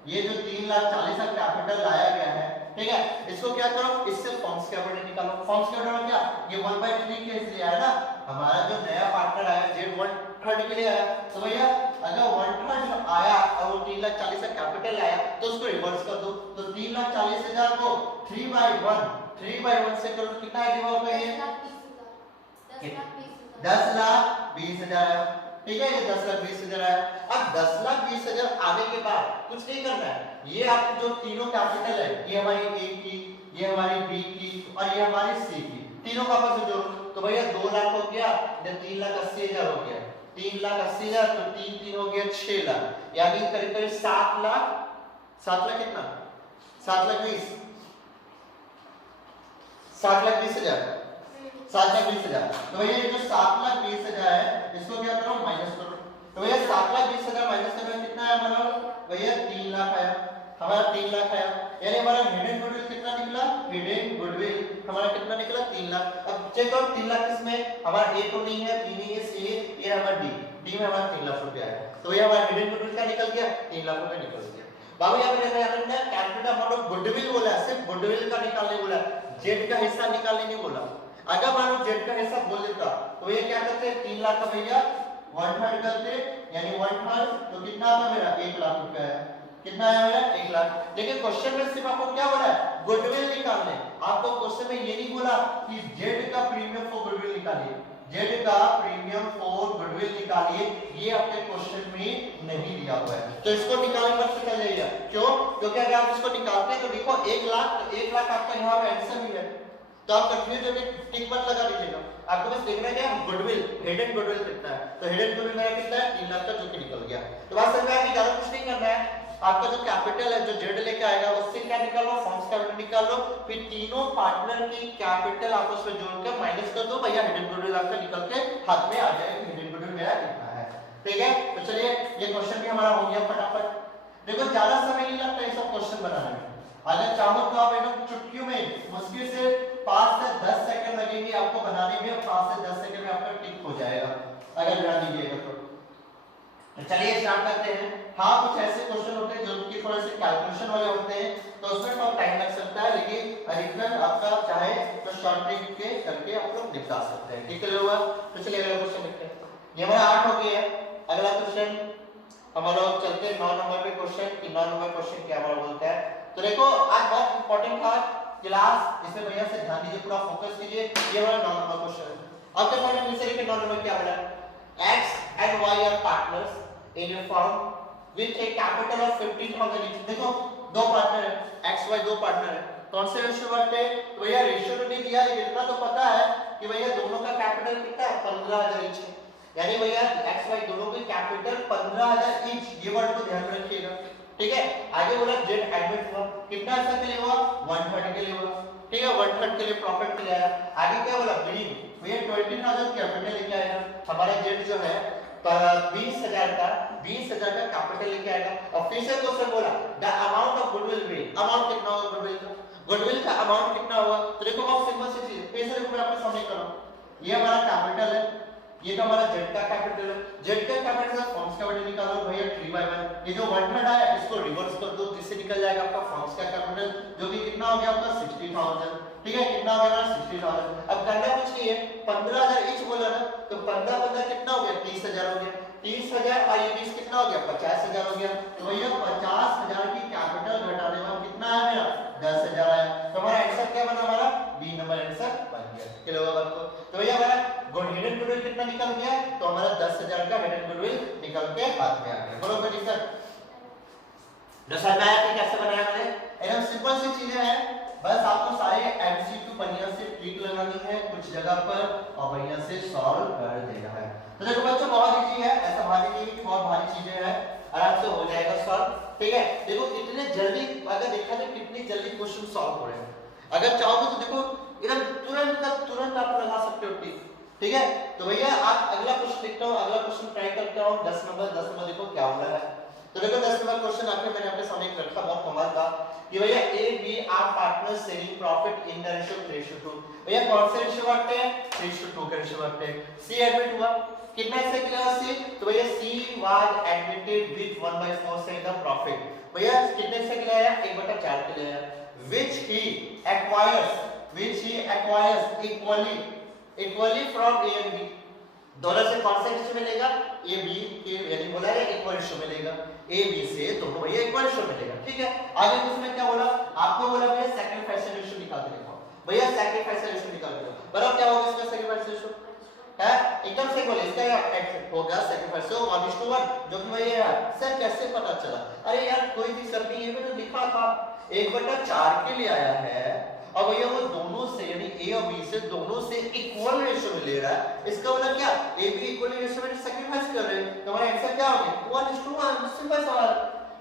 ये जो 3,40,000 का कैपिटल लाया गया है, ठीक है, इसको क्या करो, इससे फॉर्म्स कैपिटल निकालो। फॉर्म्स कैपिटल में क्या, ये 1/3 के इसलिए आया ना, हमारा जो नया पार्टनर आया जेड 1/3 के लिए आया, तो भैया अगर 1/3 आया और वो 3,40,000 कैपिटल आया तो उसको रिवर्स कर दो, तो 3,40,000 को 3/1 से करो तो कितना आएगा, होगा ये 10,20,000 है। ठीक है, ये 10,20,000 है। अब 10,20,000 आने के बाद कुछ नहीं करना है, ये आप जो तीनों कैपिटल है, ये हमारी ए की, ये हमारी बी की और ये हमारी सी की, तीनों का आपस में जोड़ो, तो भैया 2 लाख हो गया, इधर 3,80,000 हो गया, 3,80,000 तो 3 3 हो गया 6 लाख, यानी करीब करीब 7 लाख, 7 लाख कितना, 7,20,000, 7,20,000, 7,20,000। तो भैया ये जो 7,20,000 है इसको क्या करो, माइनस करो, तो भैया 7,20,000 माइनस करना कितना है हमारा, भैया 3 लाख आया, हमारा 3 लाख आया, यानी हमारा हिडन गुडविल कितना निकला, हिडन गुडविल हमारा कितना निकला, 3 लाख। अब चेक करो 3 लाख किसमें, हमारा ए तो नहीं है, बी नहीं है, सी है, ये हमारा डी में हमारा 3 लाख रुपया है, तो भैया हमारा हिडन गुडविल क्या निकल गया, 3 लाख रुपया निकल गया। बाबू यहाँ पे याद रखना है, कैपिटल अमाउंट ऑफ गुडविल बोला है, सिर्फ गुडविल का निकालने बोला, जेड का हिस्सा निकालने नहीं बोला। अगर मान लो जेड का हिस्सा बोल देता तो ये क्या करते हैं, 3 लाख का भैया 1/3 करते, यानी 1/3 तो कितना आता मेरा, 1 लाख रुपया है, कितना आया मेरा, 1 लाख। लेकिन क्वेश्चन में सिर्फ आपको क्या बोला है, गुडविल निकालने, आपको क्वेश्चन में ये नहीं बोला कि जेड का प्रीमियम फॉर गुडविल निकालिए, जेड का प्रीमियम फॉर गुडविल निकालिए, ये आपके क्वेश्चन में नहीं दिया हुआ है, तो इसको निकालने पर निकल जाएगा। क्यों, क्योंकि अगर आप इसको निकालते हैं तो देखो 1 लाख, तो 1 लाख आपका यहाँ पे आंसर भी है, तो आप कंफ्यूज होके टिक मत लगा दीजिएगा, आपको बस देखना है क्या, गुडविल, हिडन गुडविल कितना है, तो हिडन गुडविल मेरा कितना है, 3 लाख का, जो कि निकल गया। तो बात समझ में आ गई, ज्यादा कुछ नहीं करना है, आपका जो कैपिटल है जो जेड लेके आएगा उससे क्या निकाल लो, फॉर्म्स कैपिटल निकाल लो, फिर तीनों पार्टनर की कैपिटल आपस में जोड़कर माइनस कर दो, भैया हिडन गुडविल आपका निकल के हाथ में आ जाएगा, हिडन गुडविल मेरा कितना है। ठीक है, तो चलिए ये क्वेश्चन भी हमारा हो गया फटाफट। देखो ज्यादा समय नहीं लगता ये सब क्वेश्चन बनाने में, अगर चाहो तो आप एकदम चुटकियों में मुश्किल से 5 से 10 सेकंड लगेंगे आपको बनाने में, 5 से 10 सेकंड में आपका टिक हो जाएगा। अगर ध्यान दीजिएगा तो चलिए स्टार्ट करते हैं। हाँ कुछ ऐसे क्वेश्चन होते हैं जो कि थोड़े से कैलकुलेशन वाले होते हैं तो उसमें थोड़ा टाइम लग सकता है, लेकिन अधिकतर आपका चाहे तो शॉर्ट ट्रिक के करके आप लोग निपटा सकते हैं। ठीक है लोग, तो चलिए अगला क्वेश्चन देखते हैं। ये हमारा 8 हो गया है। अगला क्वेश्चन हम लोग चलते हैं 9 नंबर पे क्वेश्चन कि 9 नंबर क्वेश्चन क्या हमारा बोलता है। तो देखो आज बहुत इंपॉर्टेंट था क्लास, इसमें भैया से ध्यान दीजिए, पूरा फोकस कीजिए। ये हमारा 9 नंबर क्वेश्चन है। अब क्या पॉइंट नीचे लिखे 9 नंबर क्या बोला, x and y are partners in a firm with a capital of 15,000 each। देखो दो पार्टनर है, x y दो पार्टनर है, कौन से रेशियो वर्क है, तो भैया रेशियो तो नहीं दिया लेकिन इतना तो पता है कि भैया दोनों का कैपिटल कितना है 15,000 ईच है, यानी भैया x y दोनों के कैपिटल 15,000 ईच। ये वर्ड को ध्यान में रखिएगा, ठीक है। आगे बोला जेड एडमिट हुआ, कितना ऐसा के लिए हुआ 1/3 के लिए हुआ, ठीक है, 1/3 के लिए प्रॉफिट के लिए आया। आगे क्या बोला बिलिंग, भैया 20,000 कैपिटल लेके आएगा, हमारा जेड जो है 20,000 का कैपिटल लेके आएगा। और फिर से क्वेश्चन बोला द अमाउंट ऑफ गुडविल भी, अमाउंट कितना होगा गुडविल का, गुडविल का अमाउंट कितना होगा। तो देखो बहुत सिंपल सी चीज है, फिर से देखो मैं आपके सामने कर रहा हूं, ये हमारा कैपिटल है, ये तो हमारा जेड का कैपिटल है, जेड का कैपिटल से फॉर्म्स का कैपिटल निकालो भैया 3/1। ये जो 1/3 आया इसको रिवर्स कर दो, जिससे निकल जाएगा आपका फॉर्म्स का कैपिटल जो कि कितना हो गया आपका 60,000, ठीक है, कितना हो गया 60,000। अब करना कुछ नहीं है, 15,000 ईच बोला ना, तो 15 कितना हो गया 30,000 हो गया, 30,000 और ये 20 कितना हो गया 50,000 हो गया। तो भैया 50,000 की कैपिटल घटाने में कितना आया मेरा 10,000 आया। तो हमारा आंसर क्या बना, हमारा बी नंबर आंसर बन गया। किलो बात को तो भैया हमारा हिडन गुडविल कितना निकल गया, तो हमारा 10,000 का हिडन गुडविल निकल के हाथ में आ गया। बोलो बेटी सर दशा आया कि कैसे बनाया मैंने, एकदम सिंपल सी चीजें हैं, बस आपको सारे एमसीक्यू बढ़िया से ट्रिक लगानी है कुछ जगह पर और बढ़िया से सॉल्व कर देना है। तो देखो बच्चों बहुत इजी है, ऐसा भारी नहीं कि बहुत भारी चीजें हैं, आराम से हो जाएगा सॉल्व, ठीक है। देखो कितने जल्दी अगर देखा जाए कितनी जल्दी क्वेश्चन सॉल्व हो रहे हैं, अगर चाहोगे तो देखो एकदम तुरंत का तुरंत आप लगा सकते हो टिक, ठीक है। तो भैया आप अगला क्वेश्चन देखता हूं, अगला क्वेश्चन ट्राई करता हूं 10 नंबर देखो क्या हो रहा है। तो देखो 10 नंबर क्वेश्चन आके मैंने आपके सामने एक रखा, बहुत कमाल था कि भैया A B are partners selling profit in the ratio 3:2। भैया कौन से रेशियो वर्कते हैं 3:2 के रेशियो वर्कते हैं। सी एडमिट हुआ, कितना से किया सी, तो भैया सी वाज एडमिटेड विद 1/4 से द प्रॉफिट, भैया कितने से किया है 1/4 के लिए है। which he acquires equally from A and B, दोनों से कौन सा रेशियो मिलेगा ए बी के, यानी बोला है इक्वल रेशियो मिलेगा, ए बी से दोनों भैया इक्वल रेशियो मिलेगा, ठीक है। आगे उसमें क्या बोला, आपको बोला भैया सैक्रिफाइस रेशियो निकाल के दिखाओ, भैया सैक्रिफाइस रेशियो निकाल के दिखाओ, बताओ क्या होगा इसका सैक्रिफाइस रेशियो है, एकदम से बोले इसका होगा सैक्रिफाइस रेशियो 1:1, जो कि भैया सर कैसे पता चला, अरे यार कोई भी सर नहीं है, मैंने लिखा था 1/4 के लिए आया है, और भैया वो दोनों से यानी ए और बी से दोनों से इक्वल रेशियो में ले रहा है, इसका मतलब क्या ए बी इक्वल रेशियो में सैक्रिफाइस कर रहे हैं, तो हमारा आंसर क्या हो गया 1:1। सिंपल सवाल,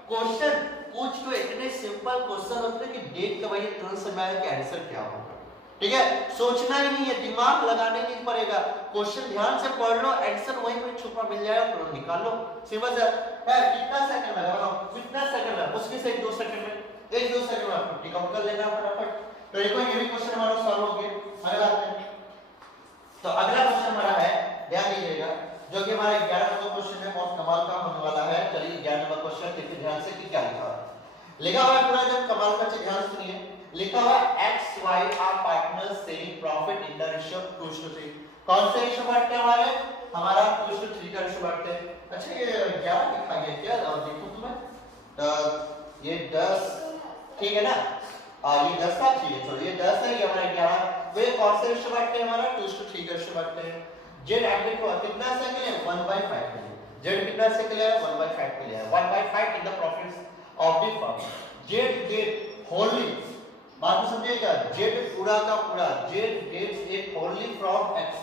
क्वेश्चन कुछ तो इतने सिंपल क्वेश्चन होते हैं कि देख के भैया तुरंत समझ में आएगा कि आंसर क्या होगा, ठीक है। सोचना ही नहीं है, दिमाग लगाने नहीं पड़ेगा, क्वेश्चन ध्यान से पढ़ लो, आंसर वहीं पे छुपा मिल जाएगा, तुरंत निकाल लो, सिंपल सा है। कितना सेकंड लगा बताओ, कितना सेकंड लगा, मुश्किल से 1-2 सेकंड में, 1-2 सेकंड में आपको टिक आउट कर लेना फटाफट। तो देखो ये भी क्वेश्चन हमारा सॉल्व हो गया। अगला तो अगला क्वेश्चन हमारा है, ध्यान दीजिएगा, जो कि हमारा 11 नंबर क्वेश्चन है, बहुत कमाल का होने वाला है। चलिए 11 नंबर क्वेश्चन देखिए ध्यान से कि क्या लिखा है, लिखा हुआ है पूरा जब कमाल का, ध्यान सुनिए, लिखा हुआ है x y are partners selling profit in the ratio 2:3। कौन से रेशियो बांटते हैं हमारा 2:3 का रेशियो बांटते हैं। अच्छा ये 11 लिखा गया क्या, और देखो तुम्हें ये 10 ठीक है ना, ये 10 था, ठीक है चलो ये 10 है, ये हमारा 11, वे कौन से रेशियो बांटते हैं हमारा 2:3 का रेशियो बांटते हैं। जेड एडमिट हुआ कितना से के लिए 1/5 के लिए, जेड कितना से के लिए 1/5 के लिए, 1/5 in the profits of the firm. Z wholly, बात को समझिएगा, जेड पूरा का पूरा, Z gets it wholly from X,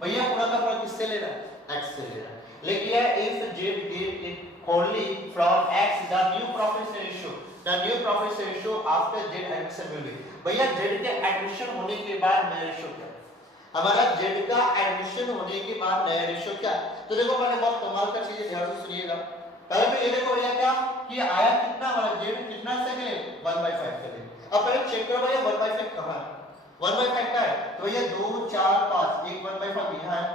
भैया पूरा का पूरा किससे ले रहा है एक्स से ले रहा है, लेकिन if Z get it wholly from x the new profit ratio after Z admission will be, भैया जेड के एडमिशन होने के बाद नया रेशियो क्या हमारा, जेड का एडमिशन होने के बाद नया रेशियो क्या। तो देखो मैंने बहुत कमाल का चीज ध्यान से सुनिएगा, पहले तो ये देखो भैया क्या कि आया कितना हमारा जेड कितना से के लिए 1/5 के लिए। अब पहले चेक करो भैया 1/5 कहां है, 1/5 का है, तो भैया 2 4 5 1 1/5 यहां है,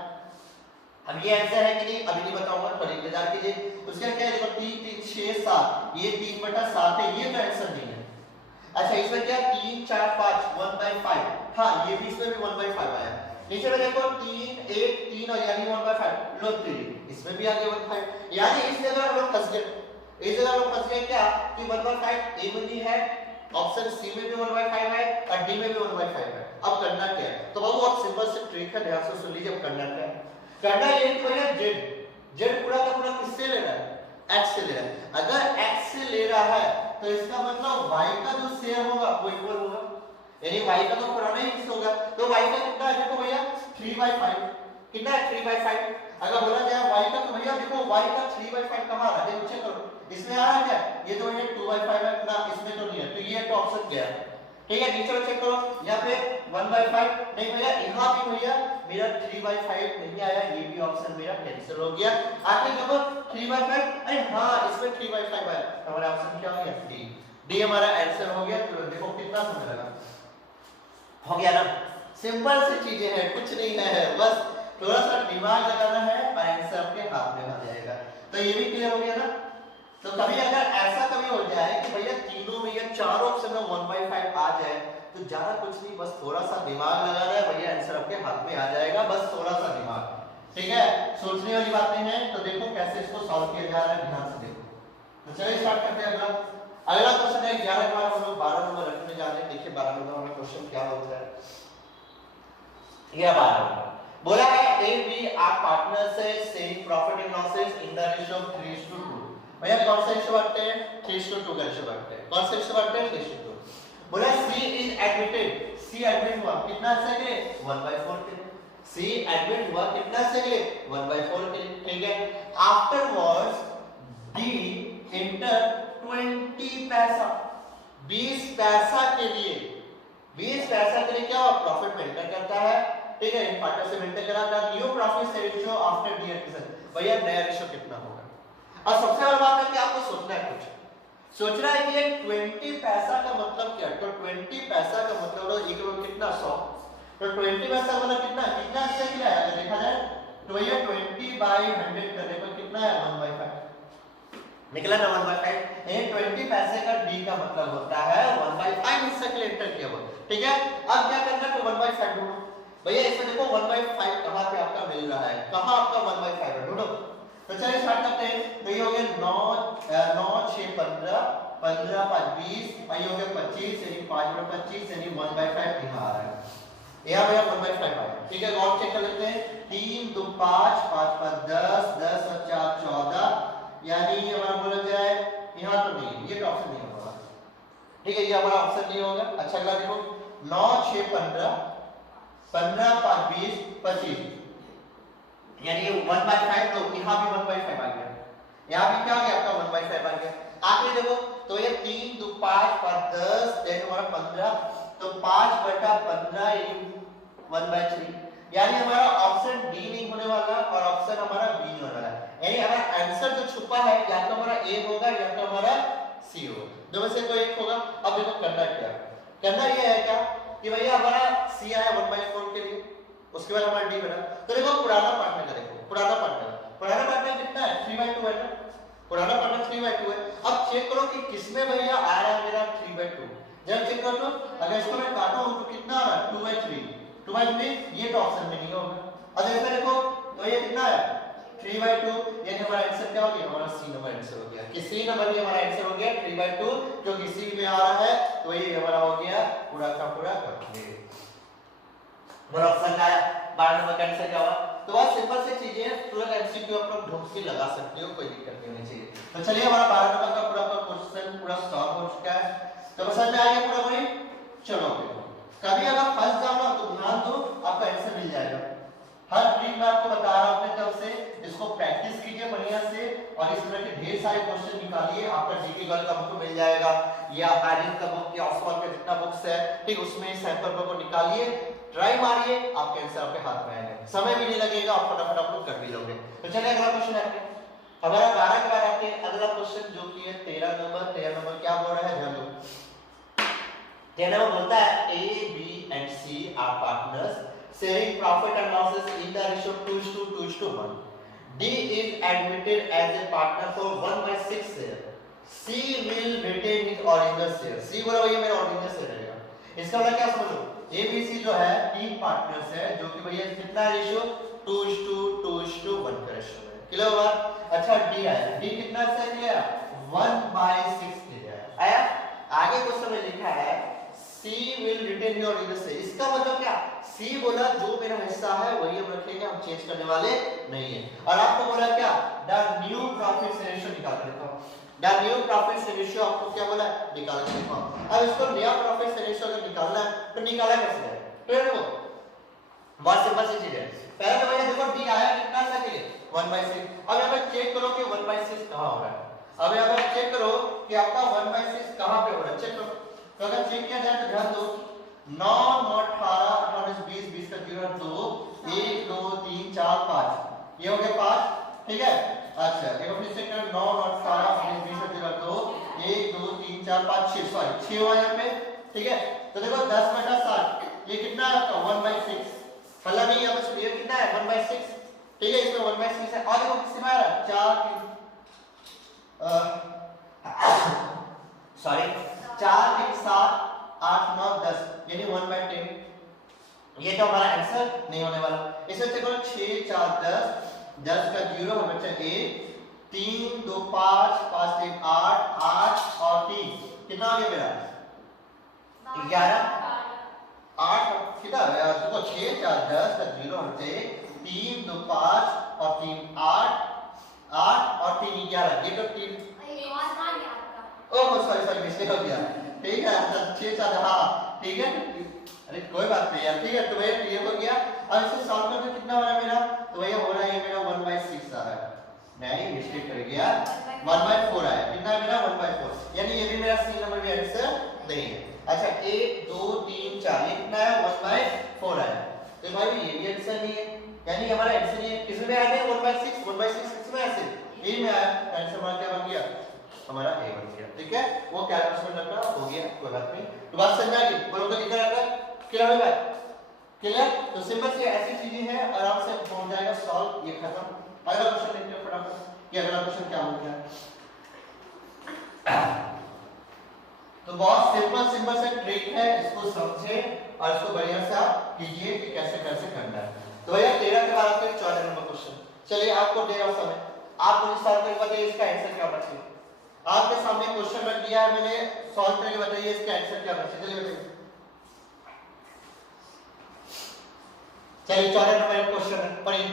अब ये आंसर है कि नहीं अभी नहीं बताऊंगा, थोड़ी इंतजार कीजिए। उसके बाद क्या है देखो 3 3 6 7, ये 3/7 है, ये तो आंसर नहीं है। अच्छा इसमें क्या 3 4 5 1/5, हाँ ये भी इसमें भी 1/5 आया। नीचे में देखो 3 1 3 और यानी 1/5 लो 3, इसमें भी आ गया 1/5, यानी इस जगह हम लोग फंस गए। इस जगह हम लोग फंस गए क्या कि 1/5 ए में भी है, ऑप्शन सी में भी 1/5 है और डी में भी 1/5 है। अब करना क्या है, तो बाबू बहुत सिंपल से ट्रिक है, ध्यान से सुन लीजिए। अब करना क्या है, करना ये है कि भैया जेड पूरा का पूरा किससे ले रहा है, एक्स से ले रहा है। अगर एक्स से ले रहा है तो इसका मतलब y का जो शेयर होगा वो इक्वल होगा, यानी y का तो पुराना ही किस होगा, तो y का कितना है देखो भैया 3/5, कितना है 3/5। अगर बोला जाए y का तो भैया देखो y का 3/5 कहां आ रहा है, देखो चेक करो इसमें आ रहा है क्या, ये तो ये 2/5 है ना, इसमें तो नहीं है, तो ये तो ऑप्शन गया। ठीक है नीचे में चेक करो यहाँ पे 1/5 नहीं भैया, यहाँ भी भैया मेरा 3/5 नहीं आया, ये भी ऑप्शन मेरा कैंसिल हो गया। आगे देखो 3/5, अरे हाँ इसमें 3/5 आया, हमारा ऑप्शन क्या हो गया डी, डी हमारा आंसर हो गया। तो देखो कितना समय लगा, हो गया ना, सिंपल सी चीजें हैं, कुछ नहीं है, बस थोड़ा सा दिमाग लगाना है और आंसर आपके हाथ में आ जाएगा। तो ये भी क्लियर हो गया ना। तो कभी अगर ऐसा कभी हो जाए कि भैया तीनों में या चारों ऑप्शन में 1/5 आ जाए तो ज्यादा कुछ नहीं, बस थोड़ा सा दिमाग लगाना है, भैया आंसर आपके हाथ में आ जाएगा, बस थोड़ा सा दिमाग। ठीक है सोचने वाली बातें हैं। तो देखो कैसे इसको सॉल्व किया जा रहा है, ध्यान से देखो। तो चलिए स्टार्ट करते हैं। अगला क्वेश्चन है 11 के बाद हम लोग 12 नंबर रखने जा रहे हैं। देखिए 12 नंबर हमारा क्वेश्चन क्या होता है, ये 12 नंबर बोला है ए बी आर पार्टनर्स है sharing profit and losses in the ratio of 3:2। भैया कौन सा रेशियो बांटते हैं, 3:2 का रेशियो बांटते हैं। कौन सा रेशियो बांटते हैं, 3:2। बोला सी इज एडमिटेड, सी एडमिट हुआ कितना से के 1/4 के लिए, सी एडमिट हुआ कितना से के 1/4 के लिए। ठीक है आफ्टरवर्ड्स डी एंटर 20 पैसा, 20 पैसा के लिए, 20 पैसा के लिए क्या प्रॉफिट में एंटर करता है। ठीक है इन पार्टनर से मेंटेन कराता है new profit ratio after the addition. भैया नया रेशियो कितना होगा। और सबसे बड़ी बात है कि आपको सोचना है, कुछ सोचना है कि ये 20 पैसा का मतलब क्या है। तो 20 पैसा का मतलब एक रुपये कितना 100, तो 20 पैसा मतलब कितना कितना से क्या है, अगर देखा जाए तो ये 20/100 करने पर कितना है 1/5 निकला ना 1/5। ये 20 पैसे का डी का मतलब होता है 1/5 हिस्सा के लिए एंटर किया हुआ। ठीक है अब क्या करना है तो 1/5 ढूंढो। भैया इसमें देखो 1/5 कहां पे आपका मिल रहा है, कहां आपका 1/5 है ढूंढो। तो चलिए स्टार्ट करते हैं। तो ये हो गया 9 6 15 15 5 20, ये हो गया 25 यानी 5/25 यानी 1/5 यहां आ रहा है, यहां भैया 1/5 आया। ठीक है और चेक कर लेते हैं 3 2 5 5 5 10 10 और 4 14, यानी हमारा बोला जाए यहां तो नहीं, ये तो ऑप्शन नहीं होगा। ठीक है ये हमारा ऑप्शन नहीं होगा। अच्छा अगला देखो 9 6 15 15 5 20 25, यानी 1/5, तो यहां भी 1/5 आ गया, यहां भी क्या आ गया आपका 1/5 आ गया। आगे देखो तो ये 3 2 5 5 10 देन हमारा 15, तो 5/15 यानी 1/3, यानी हमारा ऑप्शन डी नहीं होने वाला और ऑप्शन हमारा बी होने वाला है। यानी हमारा आंसर जो छुपा है या तो हमारा ए होगा या तो हमारा सी होगा, दो में से कोई एक होगा। अब देखो करना क्या, करना ये है क्या कि भैया हमारा सी आया 1/4 के लिए, उसके बाद हमारा डी बना। तो देखो पुराना पार्टनर का देखो, पुराना पार्टनर कितना है 3/2 है ना, पुराना पार्टनर 3/2 है। अब चेक करो कि किसमें भैया आ रहा है मेरा 3/2, जब चेक करो तो अगर इसको मैं काटूं तो कितना आ रहा है 2/3, ये तो ऑप्शन में नहीं होगा। अब इसमें देखो तो ये कितना है 3/2, यानी हमारा आंसर क्या हो गया, हमारा सी नंबर आंसर हो गया। किसी नंबर में हमारा आंसर हो गया 3/2, जो किसी में आ रहा है तो ये हमारा हो गया पूरा का पूरा कंप्लीट। हमारा ऑप्शन का 12 नंबर का आंसर क्या हुआ। तो बहुत सिंपल सी चीजें हैं, तुरंत एमसीक्यू आप लोग ढूंढ के लगा सकते हो, कोई दिक्कत नहीं होनी चाहिए। तो चलिए हमारा 12 नंबर का पूरा क्वेश्चन पूरा सॉल्व हो चुका है। तो समझ में आ गया पूरा भाई। चलो कभी अगर फंस जाओ ना तो ध्यान दो, आपका आंसर मिल जाएगा। हर ट्रिक मैं आपको बता रहा हूं अपने तरफ से, इसको प्रैक्टिस कीजिए बढ़िया से और इस तरह के ढेर सारे क्वेश्चन निकालिए, आपका जीके गर्ल का बुक मिल जाएगा या आर्यन का बुक या ऑक्सफोर्ड का जितना बुक्स है, ठीक उसमें सैंपल बुक को निकालिए, ट्राई मारिए, आपके आंसर आपके हाथ में आएगा, समय भी नहीं लगेगा, आप फटाफट आप लोग कर भी लोगे। तो चलिए अगला क्वेश्चन आते हैं। हमारा 12 के बाद आते हैं अगला क्वेश्चन जो कि है 13 नंबर क्या बोल रहा है ध्यान दो। 13 नंबर बोलता है A B and C are partners sharing profit and losses in the ratio 2:1. D is admitted as a partner for 1/6 share. C will retain his original share. C बोला भैया मेरा original share रहेगा। इसका मतलब क्या समझो, A B C जो है तीन पार्टनर्स है जो कि भैया कितना रेशियो 2:1 का रेशियो है। क्लियर हुआ? अच्छा D आया, D कितना से किया 1/6 किया आया। आगे क्वेश्चन में लिखा है C will retain your original share। इसका मतलब क्या, C बोला जो मेरा हिस्सा है वही हम रखेंगे, हम चेंज करने वाले नहीं है। और आपको बोला क्या, द न्यू प्रॉफिट रेशियो निकाल के देखो। द न्यू प्रॉफिट रेशियो आपको क्या बोला, निकाल के देखो। अब इसको नया प्रॉफिट रेशियो अगर निकालना है तो निकाला कैसे है, क्लियर है? बहुत सिंपल सी चीज है। पहले तो भैया देखो D आया कितना सा के लिए 1/6। अब यहां पे चेक करो कि 1/6 कहां हो रहा है। अब यहां पे चेक करो कि आपका 1/6 कहां पे हो रहा है, चेक करो। तो अगर चेक किया जाए तो ध्यान दो 9 9 18 18 20 20 का 0 2 1 2 3 4 5 ये हो गया 5, ठीक है। अच्छा एक बार फिर से कर 9 9 18 19 20 का 0 2 1 2 3 4 5 6 सॉरी 6 हुआ यहां पे, ठीक है। तो देखो 10/7 ये कितना है आपका 1/6, पहला नहीं यहां पे ये कितना है 1/6, ठीक है। इसमें 1/6 है। और देखो किसमें आ रहा है 4 सॉरी 4 3 7 8 9 10 यानी 1/10। ये तो हमारा आंसर नहीं होने वाला। इसे चेक करो 6 4 10 10 का 0 है बच्चा 1 3 2 5 5 3 8 8 और 3 कितना आ गया मेरा 11 8 कितना है यार, देखो 6 4 10 का 0 है 3 2 5 और 3 8 8 और 3 11 ये तो 3 ओह सॉरी सॉरी मिस्टेक हो गया, ठीक है 6 4 हाँ ठीक है, अरे कोई बात नहीं यार, ठीक है। तो भैया क्लियर हो गया। अब इसे सॉल्व करके कितना हो रहा है मेरा, तो भैया हो रहा है ये मेरा 1/6 आ रहा है, नहीं मिस्टेक कर गया 1/4 आया, कितना है मेरा 1/4, यानी ये भी मेरा सी नंबर भी आंसर नहीं है। अच्छा 1 2 3 4 ये कितना है 1/4 आया, तो भाई ये भी आंसर नहीं है, यानी हमारा आंसर नहीं है। किसमें आया है 1/6 किसमें आया, ए में आया। आंसर हमारा क्या बन गया, हमारा ए बन गया, ठीक है। वो कैलकुलेशन करना हो गया, कोई बात नहीं। तो बात समझा ली, बोलो तो लिखा रहता है क्लियर है भाई, क्लियर। तो सिंपल सी ऐसी चीजें हैं, आराम से हो जाएगा सॉल्व, ये खत्म। अगला क्वेश्चन देखते हैं फटाफट, ये अगला क्वेश्चन क्या हो गया। तो बहुत सिंपल से ट्रिक है, इसको समझे और इसको बढ़िया से आप कीजिए कि कैसे कैसे करना है। तो भैया 13 के बाद फिर 14 नंबर क्वेश्चन, चलिए आपको दे रहा हूं समय, आप मुझे सॉल्व करके बताइए इसका आंसर क्या होना चाहिए। आपके सामने क्वेश्चन रख दिया है मैंने, सॉल्व करके बताइए इसका आंसर क्या होना चाहिए, चलिए बताइए। चलिए 14 नंबर क्वेश्चन पढ़िए।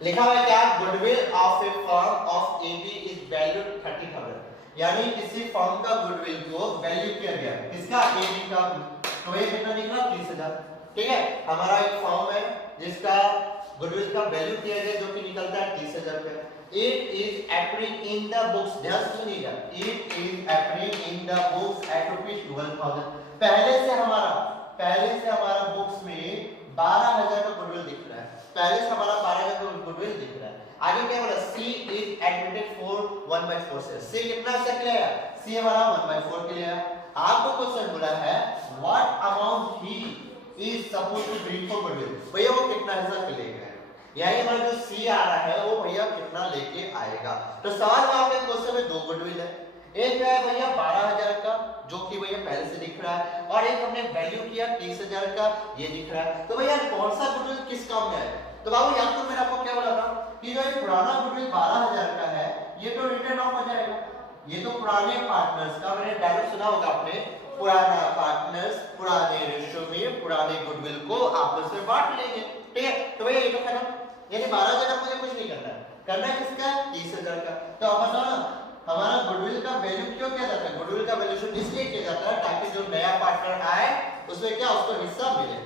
लिखा हुआ है क्या, goodwill of a firm of AB is valued 30,000, यानी किसी फर्म का गुडविल को वैल्यू किया गया, किसका एबी का, तो ये कितना निकला 30,000, ठीक है। हमारा एक फर्म है जिसका गुडविल का वैल्यू किया गया जो कि निकलता है 30,000 रुपए। It is appearing in the books, ध्यान से सुनिएगा, it is appearing in the books at ₹12,000। पहले से हमारा बुक्स में 12,000 का गुडविल दिख रहा है, पहले से हमारा 12,000 का गुडविल दिख रहा है। आगे क्या बोला, C is admitted for 1/4 से, C कितना से लिया है, C हमारा 1/4 के लिया है। आपको क्वेश्चन बोला है what amount he is supposed to bring for goodwill, भैया वो कितना हिस्सा के लेगा, यानी हमारा जो C आ रहा है वो भैया कितना लेके आएगा। तो सवाल में आपके क्वेश्चन में दो गुडविल है, एक है भैया 12,000 का जो कि भैया पहले से दिख रहा है, और एक हमने वैल्यू किया 30,000 का, ये दिख रहा है। तो भैया कौन सा गुडविल किस काम में आएगा, तो बाबू याद तो मैंने आपको क्या बोला था कि जो ये पुराना गुडविल 12,000 का है ये तो रिटर्न ऑफ हो जाएगा, ये तो पुराने पार्टनर्स का, मैंने डायलॉग सुना होगा आपने, पुराना पार्टनर्स पुराने रेशियो में पुराने गुडविल को आपस में बांट लेंगे, ठीक है। तो भैया ये तो खत्म, यानी 12,000 मुझे कुछ नहीं करना है किसका 30,000 का। तो आप बताओ ना हमारा गुडविल का वैल्यू क्यों किया जाता है, गुडविल का वैल्यूएशन इसलिए किया जाता है ताकि जो नया पार्टनर आए उसमें क्या उसको हिस्सा मिले।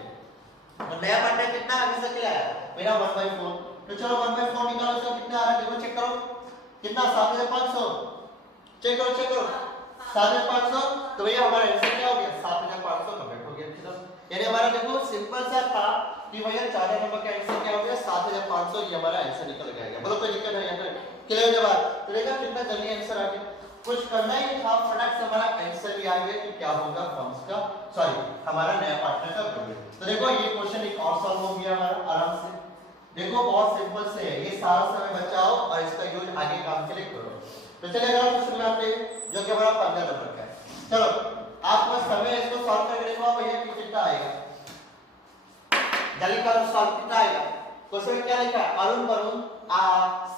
तो नया पार्टनर कितना हिस्सा के आया, मेरा 1/4, तो चलो 1/4 निकालो, इसका कितना आ रहा है देखो, चेक करो कितना 7,500, चेक करो 7,500। तो भैया हमारा आंसर क्या हो गया 7,500 कम्प्लीट हो गया। यानी हमारा देखो सिंपल सा था कि भैया 14 नंबर का आंसर क्या हो गया 7,500, ये हमारा आंसर निकल गया। बोलो कोई दिक्कत है यहाँ पे, क्लियर जवाब, तो देखा कितना जल्दी आंसर आ गया। कुछ करना ही था, फटाक से हमारा आंसर भी आ गया कि क्या होगा फॉर्म्स का, सॉरी हमारा नया पार्टनर का वैल्यू। तो देखो ये क्वेश्चन एक और सॉल्व हो गया हमारा आराम से। देखो बहुत सिंपल से है, ये सारा समय बचाओ और इसका यूज आगे काम के लिए करो। तो चलिए अगला क्वेश्चन में आते हैं जो कि हमारा 15 नंबर का है। चलो आपका समय इसको सॉल्व करके देखो भैया कितना आएगा, जल्दी करो सॉल्व कितना आएगा। क्वेश्चन में क्या लिखा है, Arun Varun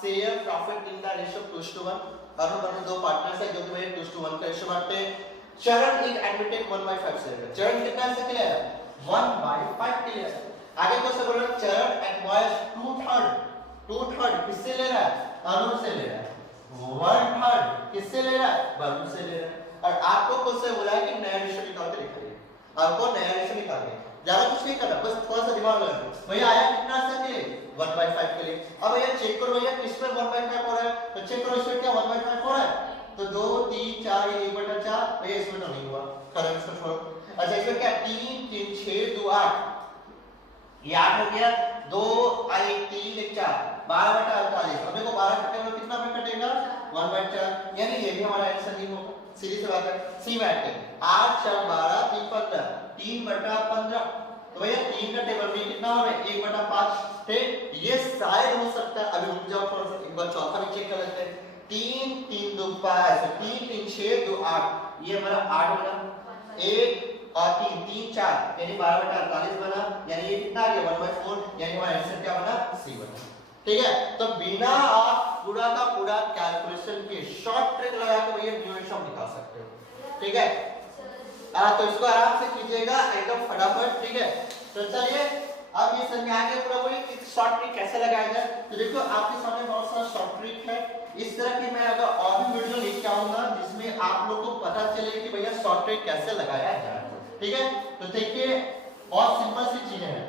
share profit in the ratio 2:1। Arun Varun दो पार्टनर्स है जो कि भाई 2:1 का रेशियो बांटते हैं। चरण इज एडमिटेड 1/5 से लेकर, चरण कितना से क्लियर है 1/5 क्लियर है। आगे क्वेश्चन बोल रहा है चरण एडवाइस 2/3 किससे ले रहा है, अरुण से ले रहा है। 1/3 किससे ले रहा है, वरुण से ले रहा है। और आपको क्वेश्चन बोला है कि नया रेशियो निकाल के दिखाइए, आपको नया रेशियो निकालना है, ज्यादा कुछ नहीं करना, बस थोड़ा सा दिमाग लगाना। भैया आया कितना से के लिए 1/5 के लिए। अब भैया चेक करो भैया किस पे 1/5 हो रहा है, तो चेक करो इसमें क्या 1/5 हो रहा है, तो 2 3 4 ये 1/4 भैया इसमें तो नहीं हुआ, करंट से छोड़ो। अच्छा इसमें क्या 3 3 6 2 8, ये 8 हो गया, 2 1 3 1 4 12/48। अब देखो 12 कटे हुए कितना पे कटेगा 1/4, यानी ये भी हमारा आंसर नहीं होगा। सीधी सी बात है, सी में आते 8 4 12 3 15 3/15। तो भैया 3 का टेबल में कितना हो रहा है 1/5 थे, ये शायद हो सकता है। अभी रुक जाओ थोड़ा सा, एक बार चौथा भी चेक कर लेते हैं। 3 3 2 5 3 3 6 2 8, ये हमारा 8 बना, 1 और 3 3 4 यानी 12/48 बना, यानी ये कितना आ गया 1/4, यानी हमारा आंसर क्या बना सी बना। ठीक है, तो बिना आप पूरा का पूरा कैलकुलेशन के शॉर्ट ट्रिक लगा के भैया न्यूमेरिक निकाल सकते हो। ठीक है, तो इसको आराम से कीजिएगा एकदम फटाफट। ठीक है, तो चलिए अब ये समझ में आ गया पूरा कोई कि शॉर्ट ट्रिक कैसे लगाया जाए। तो देखो आपके सामने बहुत सारा शॉर्ट ट्रिक है, इस तरह की मैं अगर और भी वीडियो लेके आऊंगा जिसमें आप लोग को पता चले कि भैया शॉर्ट ट्रिक कैसे लगाया जाए। ठीक है, तो देखिए बहुत सिंपल सी चीजें हैं,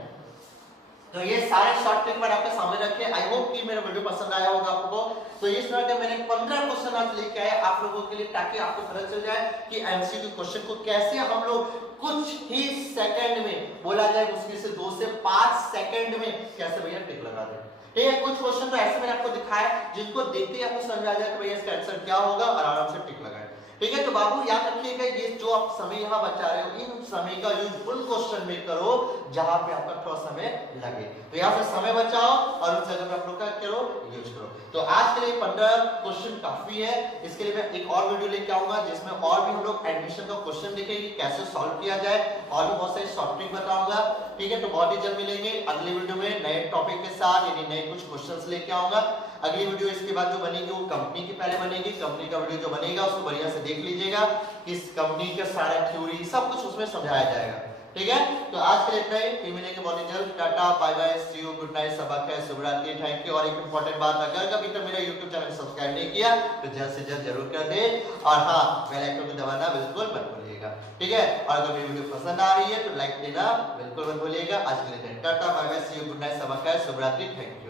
तो ये सारे शॉर्ट ट्रिक मैंने आपके सामने रखे। आई होप कि मेरा वीडियो पसंद आया होगा आपको। तो इस तरह के मैंने 15 क्वेश्चन आज लेके आए आप लोगों के लिए, ताकि आपको पता चल जाए कि एमसीक्यू क्वेश्चन को कैसे हम लोग कुछ ही सेकंड में, बोला जाए मुश्किल से 2 से 5 सेकंड में कैसे भैया टिक लगा दें। ठीक है, कुछ क्वेश्चन तो ऐसे मैंने आपको दिखाया जिनको देखते ही आपको समझ आ जाए कि भैया इसका आंसर क्या होगा और आराम से टिक लगाएं। ठीक है, तो बाबू याद रखिएगा ये जो आप समय यहाँ बचा रहे हो, इन समय का यूज उन क्वेश्चन में करो जहां पे आपका थोड़ा समय लगे। तो यहाँ से समय बचाओ और उस जगह पे आप लोग का करो यूज करो। तो आज के लिए 15 क्वेश्चन काफी है, इसके लिए मैं एक और वीडियो लेके आऊंगा जिसमें और भी हम लोग एडमिशन का क्वेश्चन देखेंगे कैसे सॉल्व किया जाए, और भी बहुत सारे शॉर्ट ट्रिक बताऊंगा। ठीक है, तो बहुत ही जल्द मिलेंगे अगले वीडियो में नए टॉपिक के साथ, यानी नए कुछ क्वेश्चंस लेके आऊंगा। अगली वीडियो इसके बाद जो बनेगी वो कंपनी की पहले बनेगी, कंपनी का वीडियो जो बनेगा उसको बढ़िया से देख लीजिएगा, किस कंपनी का सारा थ्योरी सब कुछ उसमें समझाया जाएगा। ठीक है, तो आज के लिए इतना ही, फिर मिलेंगे बहुत ही जल्द। Tata bye bye, see you, good night, सबक है, शुभ रात्रि, थैंक यू। और एक इंपॉर्टेंट बात, अगर कभी तक मेरा YouTube चैनल सब्सक्राइब नहीं किया तो जल्द से जल्द जरूर कर दे, और हां बेल आइकन को दबाना बिल्कुल मत भूलिएगा। ठीक है, और अगर मेरी वीडियो पसंद आ रही है तो लाइक देना बिल्कुल मत भूलिएगा। आज के लिए tata bye bye, see you, good night, सबक है, शुभ रात्रि, थैंक यू।